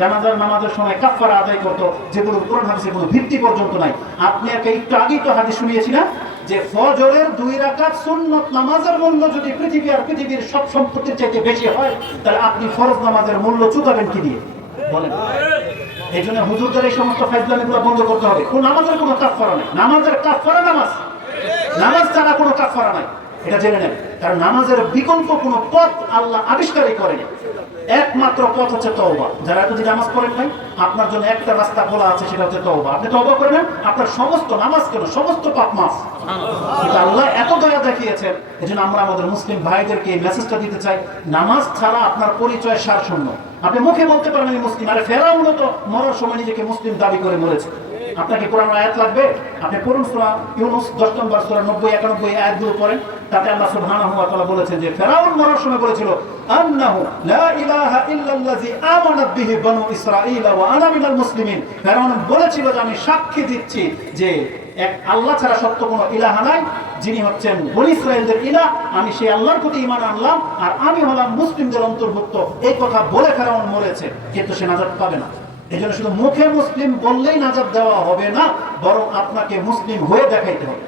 জানাজার নামাজের সময় কাফারা আদায় করতো, যেগুলো কোরআন হাদিসে কোনো ভিত্তি পর্যন্ত নাই। আপনি একটু আগেই তো হাদিস শুনিয়েছি না, যে ফজরের 2 রাকাত সুন্নত নামাজের মূল্য যদি পৃথিবী আর পৃথিবীর সব সম্পত্তির চাইতে বেশি হয়, তাহলে আপনি ফরজ নামাজের মূল্য চুকাবেন কি দিয়ে বলেন? এই জন্য হুজুরদের এই সমস্ত ফাইজলামিগুলো বন্ধ করতে হবে। কোন নামাজের কোনো কাফারা নেই, নামাজের কাফারা নামাজ, নামাজ ছাড়া কোনো কাফারা নাই, এটা জেনে নেন। কারণ নামাজের বিকল্প কোনো পথ আল্লাহ আবিষ্কারই করেনি। একমাত্র পথ হচ্ছে তওবা। যারা এতদিন নামাজ পড়েন নাই, আপনার জন্য একটা রাস্তা খোলা আছে, সেটা হচ্ছে তওবা। আপনি তওবা করে নেন, আপনার সমস্ত নামাজ কেন সমস্ত পাপ মাফ। এটা আল্লাহ এত দয়া দেখিয়েছেন, এজন্য আমরা আমাদের মুসলিম ভাইদেরকে এই মেসেজটা দিতে চাই, নামাজ ছাড়া আপনার পরিচয় সারশূন্য। আপনি মুখে বলতে পারেন আমি মুসলিম, আরে ফেরাউনও তো মরার সময় নিজেকে মুসলিম দাবি করে মরেছে। আপনাকে কোরআন আয়াত লাগবে? আপনি পড়ুন সূরা ইউনূস 10 নম্বর সূরা 90 91 আয়াতগুলো পড়েন। তাতে আল্লাহ সুবহানাহু ওয়া তাআলা বলেছেন যে ফেরাউন মরার সময় বলেছিল আন্নাহু লা ইলাহা ইল্লাল্লাযী আমানাত বিহি বনু ইসরাঈল ওয়া আনা মিনাল মুসলিমিন। ফেরাউন বলেছিল যে আমি সাক্ষী দিচ্ছি যে এক আল্লাহ ছাড়া সত্য কোনো ইলাহা নাই, যিনি হচ্ছেন বনী ইসরাঈলদের ইলাহ, আমি সেই আল্লাহর প্রতি ঈমান আনলাম, আর আমি হলাম মুসলিমদের অন্তর্ভুক্ত, এই কথা বলে ফেরাউন মরেছে, কিন্তু সে নাজাত পাবে না। এই জন্য শুধু মুখে মুসলিম বললেই নাজাত দেওয়া হবে না, বরং আপনাকে মুসলিম হয়ে দেখাইতে হবে।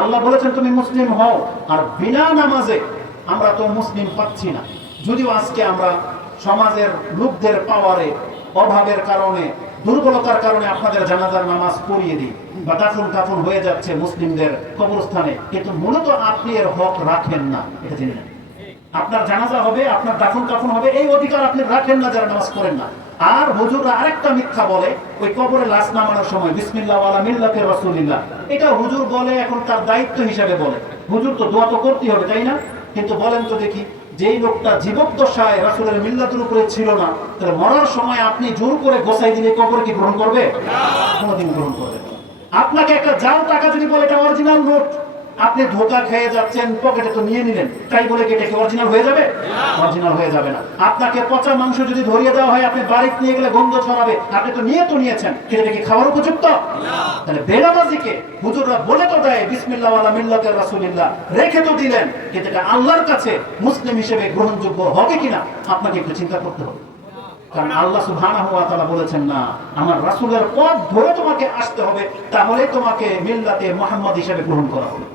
আল্লাহ বলেছেন তুমি মুসলিম হও, আর বিনা নামাজে আমরা তো মুসলিম পাচ্ছি না। যদিও আজকে আমরা সমাজের লোকদের পাওয়ারে, অভাবের কারণে, দুর্বলতার কারণে আপনাদের জানাজার নামাজ পড়িয়ে দিই বা দাফন কাফন হয়ে যাচ্ছে মুসলিমদের কবরস্থানে, কিন্তু মূলত আপনি এর হক রাখেন না, এটা জেনে নেন। আপনার জানাজা হবে, আপনার দাফন কাফন হবে, এই অধিকার আপনি রাখেন না যারা নামাজ পড়েন না। আর হুজুররা আরেকটা মিথ্যা বলে, ওই কবরে লাশ নামানোর সময় বিসমিল্লাহ ওয়ালা মিল্লাতে রাসূলিল্লাহ, এটা হুজুর বলে, এখন তার দায়িত্ব হিসাবে বলে। হুজুর তো দোয়া তো করতেই হবে, তাই না? কিন্তু বলেন তো দেখি, যেই লোকটা জীবদ্দশায় রাসূলের মিল্লাতের উপরে ছিল না, তাহলে মরার সময় আপনি জোর করে গোছাই দিলে কবর কি গ্রহণ করবে? কোনোদিন গ্রহণ করবে না। আপনাকে একটা জাল টাকা যদি বলে এটা অরিজিনাল নোট, আপনি ধোকা খেয়ে যাচ্ছেন, পকেটে তো নিয়ে নিলেন, তাই বলে কি এটা কি অরিজিনাল হয়ে যাবে? অরিজিনাল হয়ে যাবে না। আপনাকে পচা মাংস যদি ধরিয়ে দেওয়া হয়, আপনি বাড়িতে নিয়ে গেলে গন্ধ ছড়াবে, আপনি তো নিয়েছেন, কিন্তু এটা কি খাওয়ার উপযুক্ত? তাহলে বেনামাজিকে হুজুররা বলে তো দেয় বিসমিল্লাহ ওয়ালা মিল্লাতে রাসূলিল্লাহ, রেখে তো দিলেন, কিন্তু এটা আল্লাহর কাছে মুসলিম হিসেবে গ্রহণযোগ্য হবে কিনা আপনাকে একটু চিন্তা করতে হবে। কারণ আল্লাহ সুবহানাহু ওয়া তাআলা বলেছেন, না, আমার রাসূলের পথ ধরে তোমাকে আসতে হবে, তাহলে তোমাকে মিল্লাতে মুহাম্মদ হিসেবে গ্রহণ করা হবে।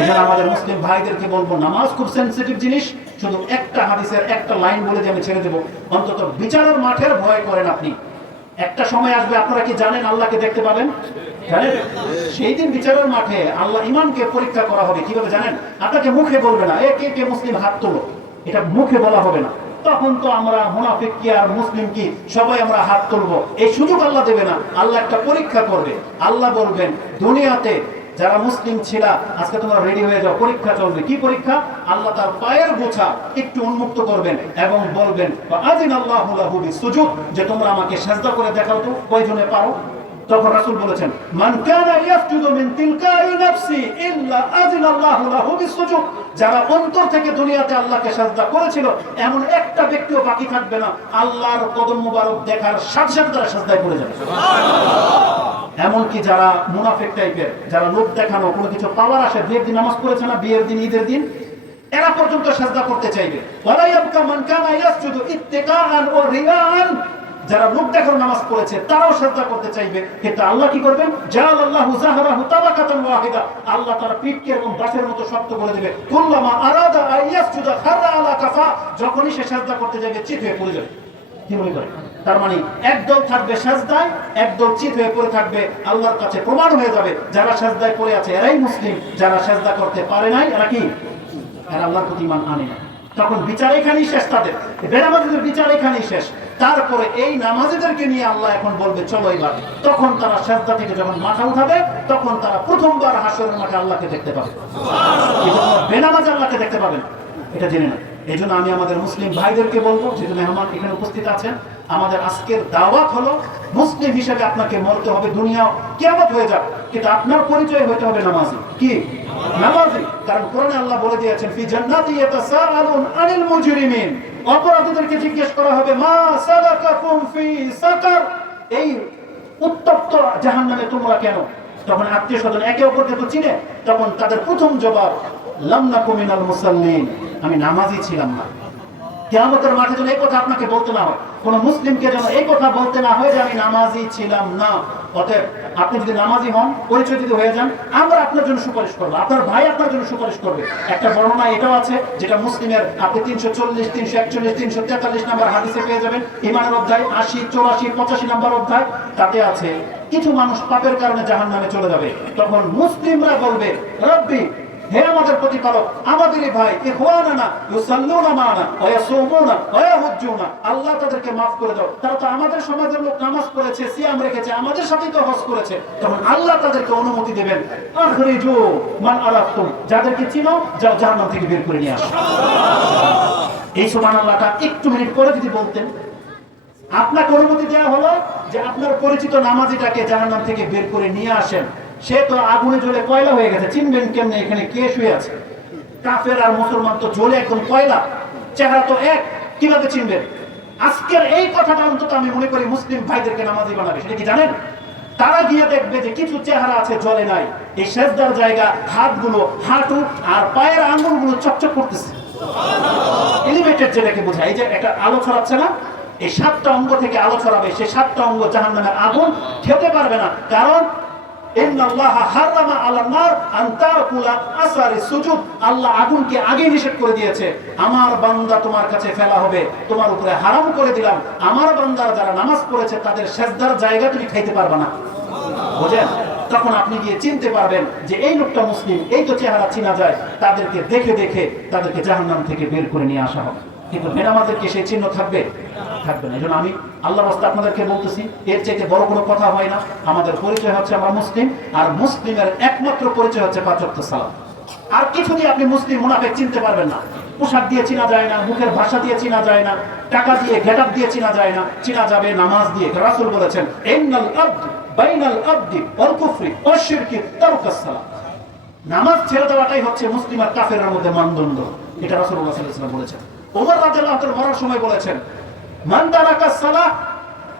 এজন্য আমাদের মুসলিম ভাইদেরকে বলবো, নামাজ খুব সেনসিটিভ জিনিস। শুধু একটা হাদিসের একটা লাইন বলে যে আমি ছেড়ে দেব, অন্তত বিচারের মাঠের ভয় করেন আপনি। একটা সময় আসবে, আপনারা কি জানেন আল্লাহকে দেখতে পাবেন? জানেন? সেই দিন বিচারের মাঠে আল্লাহ ইমানকে পরীক্ষা করা হবে। কিভাবে জানেন? আপনাকে মুখে বলবে না, কে কে মুসলিম হাত তোলো, এটা মুখে বলা হবে না। তখন তো আমরা মুনাফিক কি আর মুসলিম কি সবাই আমরা হাত তুলবো, এই সুযোগ আল্লাহ দেবে না। আল্লাহ একটা পরীক্ষা করবে। আল্লাহ বলবেন, দুনিয়াতে যারা মুসলিম ছিল, আজকে তোমরা রেডি হয়ে যাও, পরীক্ষা চলবে। কি পরীক্ষা? আল্লাহ তার পায়ের গোছা একটু উন্মুক্ত করবেন এবং বলবেন আযিনাল্লাহু লাহু বিসুজুদ, যে তোমরা আমাকে সিজদা করে দেখাও তো কয়জনে পারো। তখন রাসূল বলেছেন, মান কানা ইয়াসজুদু মিন তিলকাই নাফসি ইল্লা আযিনাল্লাহু লাহু বিসুজুদ, যারা অন্তর থেকে দুনিয়াতে আল্লাহকে সিজদা করেছিল, এমন একটা ব্যক্তিও বাকি থাকবে না, আল্লাহর কদম মোবারক দেখার সাথে সাথে তারা সিজদায় পড়ে যাবে। এমনকি যারা মুনাফিক টাইপের, যারা লোক দেখানো কোনো কিছু পাওয়ার আসে, বিয়ের দিন নামাজ পড়েছে না, বিয়ের দিন, ঈদের দিন, এরা পর্যন্ত সিজদা করতে চাইবে। ওয়ালা ইয়াবকা মান কানা ইয়াসজুদু ইত্তিকাআন ওয়া রিয়াআন, যারা লোক দেখানো নামাজ পড়েছে তারাও সিজদা করতে চাইবে, কিন্তু আল্লাহ কি করবেন? জাআলাল্লাহু যাহরাহু তাবাকাতান ওয়াহিদা, আল্লাহ তার পিঠকে এরকম বাঁশের মতো শক্ত করে দেবে। কুল্লামা আরাদা আইয়াসজুদা খাররা আলা কাফা, যখনই সে সিজদা করতে যাবে চিত হয়ে পড়ে যাবে। কি মনে করে? তার মানে একদল থাকবে সিজদায়, একদল চিত হয়ে পড়ে থাকবে। আল্লাহর কাছে প্রমাণ হয়ে যাবে যারা সিজদায় পড়ে আছে এরাই মুসলিম, যারা সিজদা করতে পারে নাই এরা কি? এরা আল্লাহর প্রতি ঈমান আনে না। তখন বিচার এখানেই শেষ, তাদের বেনামাজিদের বিচার এখানেই শেষ। তারপরে এই নামাজিদেরকে নিয়ে আল্লাহ এখন বলবে চলো এবার। তখন তারা সিজদা থেকে যখন মাথা উঠাবে, তখন তারা প্রথমবার হাসরের মাঠে আল্লাহকে দেখতে পাবে। বেনামাজি আল্লাহকে দেখতে পাবেন, এটা জেনে না। এই জন্য আমি আমাদের মুসলিম ভাইদেরকে বলবো, যেহেতু মেহমান এখানে উপস্থিত আছেন, আমাদের আজকের দাওয়াত হলো মুসলিম হিসেবে আপনাকে মরতে হবে, দুনিয়া কিয়ামত হয়ে যাক, কিন্তু আপনার পরিচয় হতে হবে নামাজি। কি? নামাজি। কারণ কোরআনে আল্লাহ বলে দিয়েছেন, ফি জান্নাতি ইয়াতাসাআলুন আনিল মুজরিমিন, অপরাধীদেরকে জিজ্ঞেস করা হবে, মা সালাকাকুম ফি সাকার, এই উত্তপ্ত জাহান্নামে তোমরা কেন? তখন আত্মীয় স্বজন একে অপরকে তো চিনে, তখন তাদের প্রথম জবাব, লাম নাকু মিনাল মুসাল্লিন, আমি নামাজি ছিলাম না। কিয়ামতের মাঠে যেন এই কথা আপনাকে বলতে না হয়, কোন মুসলিমকে যেন এই কথা বলতে না হয় যে আমি নামাজি ছিলাম না। অতএব আপনি যদি নামাজি হন, পরিচয় যদি হয়ে যান, আমরা আপনার জন্য সুপারিশ করবো, আপনার ভাই আপনার জন্য সুপারিশ করবে। একটা বর্ণনা এটাও আছে, যেটা মুসলিমের আপনি 340, 341, 343 নম্বর হাদিসে পেয়ে যাবেন, ঈমানের অধ্যায় 80, 84, 85 নম্বর অধ্যায়। তাতে আছে কিছু মানুষ পাপের কারণে জাহান্নামে চলে যাবে। তখন মুসলিমরা বলবে, রব্বি, হে আমাদের প্রতিপালক, আমাদেরই ভাই, ইখওয়ানানা ইউসাল্লুনা মানা ওয়া ইয়াসুমুনা ওয়া ইয়াহুজ্জুনা, আল্লাহ তাদেরকে maaf করে দাও, তারা তো আমাদের সমাজের লোক, নামাজ পড়েছে, সিয়াম রেখেছে, আমাদের সাথেই তো হজ করেছে। তখন আল্লাহ তাদেরকে অনুমতি দেবেন, আখরিজু মান আরাফতুম, যাদেরকে চিনো যাও জাহান্নাম থেকে বের করে নিয়ে আসো। এই সুবহানাল্লাহটা একটু মিনিট পরে যদি বলতেন, আপনাকে অনুমতি দেওয়া হলো যে আপনার পরিচিত নামাজিটাকে জাহান্নাম থেকে বের করে নিয়ে আসেন। সে তো আগুনে জ্বলে কয়লা হয়ে গেছে, চিনবেন কেমনে এখানে কে শুয়ে আছে? কাফের আর মুসলমান তো জ্বলে একদম কয়লা, চেহারা তো এক, কিভাবে চিনবেন? আজকের এই কথাটা অন্তত আমি মনে করি মুসলিম ভাইদেরকে নামাজি বানাবে। সেটা কি জানেন? তারা গিয়ে দেখবে যে কিছু চেহারা আছে জ্বলে নাই। এই সেজদার জায়গা, হাতগুলো, হাঁটু আর পায়ের আঙ্গুলগুলো চকচক করতেছে। এলিভেটেড যেটাকে বোঝায়, এই যে একটা আলো ছড়াচ্ছে না, এই 7টা অঙ্গ থেকে আলো ছড়াবে, সেই 7টা অঙ্গ জাহান্নামের আগুন খেতে পারবে না। কারণ আল্লাহ আগুনকে আগে নিষেধ করে দিয়েছে, আমার বান্দা তোমার কাছে ফেলা হবে, তোমার উপরে হারাম করে দিলাম। আমার বান্দারা যারা নামাজ পড়েছে তাদের সেজদার জায়গা তুমি খাইতে পারবে না। বুঝেন? তখন আপনি গিয়ে চিনতে পারবেন যে এই লোকটা মুসলিম, এই তো চেহারা চিনা যায়। তাদেরকে দেখে দেখে তাদেরকে জাহান্নাম থেকে বের করে নিয়ে আসা হবে। কিন্তু বেনামাজেরকে সেই চিহ্ন থাকবে না। এই জন্য আমি আল্লাহর রাস্তায় আপনাদেরকে বলতেছি, এর চাইতে বড় কোনো কথা হয় না। আমাদের পরিচয় হচ্ছে আমরা মুসলিম, আর মুসলিমের একমাত্র পরিচয় হচ্ছে 5 ওয়াক্ত সালাত। আর কিছু দিয়ে আপনি মুসলিম মুনাফিক চিনতে পারবেন না। পোশাক দিয়ে চিনা যায় না, মুখের ভাষা দিয়ে চিনা যায় না, টাকা দিয়ে, গেটআপ দিয়ে চিনা যায় না। চিনা যাবে নামাজ দিয়ে। রাসূল বলেছেন, ইন্নাল আবদ বাইনাল আবদি ওয়াল কুফরি ওয়াশ শিরকি তারকুস সালাত। নামাজ ছেড়ে দেওয়াটাই হচ্ছে মুসলিম আর কাফেরের মধ্যে মানদণ্ড। এটা রাসূলুল্লাহ সাল্লাল্লাহু আলাইহি ওয়াসাল্লাম বলেছেন। ওমর রাদিয়াল্লাহু আনহু মরার সময় বলেছেন, মান তারাকাস সালাহ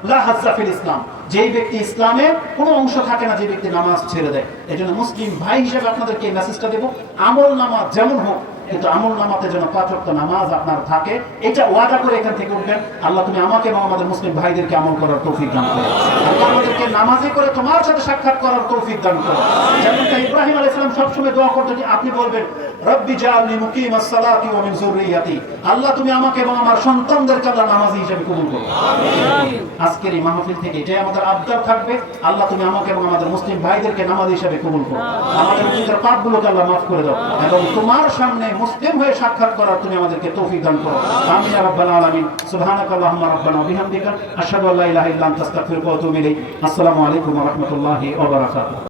লা হাজ্জা ফিল ইসলাম। যেই ব্যক্তি ইসলামে কোনো অংশ থাকে না, যে ব্যক্তি নামাজ ছেড়ে দেয়। এজন্য মুসলিম ভাই হিসেবে আপনাদেরকে এই মেসেজটা দেব, আমল নামাজ যেমন হোক, কিন্তু আমল নামাতে যেন 5 ওয়াক্ত নামাজ আপনার থাকে। এটা ওয়াদা করে এখান থেকে উঠবেন, আল্লাহ তুমি আমাকে এবং আমাদের মুসলিম ভাইদেরকে আমল করার তৌফিক দান করো। আল্লাহ আমাদেরকে নামাজি করে তোমার সাথে সাক্ষাৎ করার তৌফিক দান করো। যেমনটা ইব্রাহিম আলাইহিস সালাম সবসময় দোয়া করতেন, আপনি বলবেন, রব্বি জাআলনি মুকিমাস সালাতি ওয়া মিন যুররিয়াতি। আল্লাহ তুমি আমাকে এবং আমার সন্তানদেরকে আল্লাহ নামাজি হিসেবে কবুল করো। আমিন। আজকের এই মাহফিল থেকে এটাই আমাদের আবদার থাকবে, আল্লাহ তুমি আমাকে এবং আমাদের মুসলিম ভাইদেরকে নামাজি হিসেবে কবুল করো। আমাদের নিজের পাপগুলোকে আল্লাহ মাফ করে দাও, এবং তোমার সামনে মুসলিম হয়ে সাক্ষাৎ করার তুমি আমাদেরকে তৌফিক দান করো। আমিন ইয়া রাব্বাল আলামিন। সুবহানাকাল্লাহুম্মা রাব্বানা ওয়া বিহামদিকা আশহাদু আল্লা ইলাহা ইল্লা আনতা আস্তাগফিরুকা ওয়া আতুবু ইলাইক। আসসালামু আলাইকুম ওয়া রাহমাতুল্লাহি ওয়া বারাকাতুহু।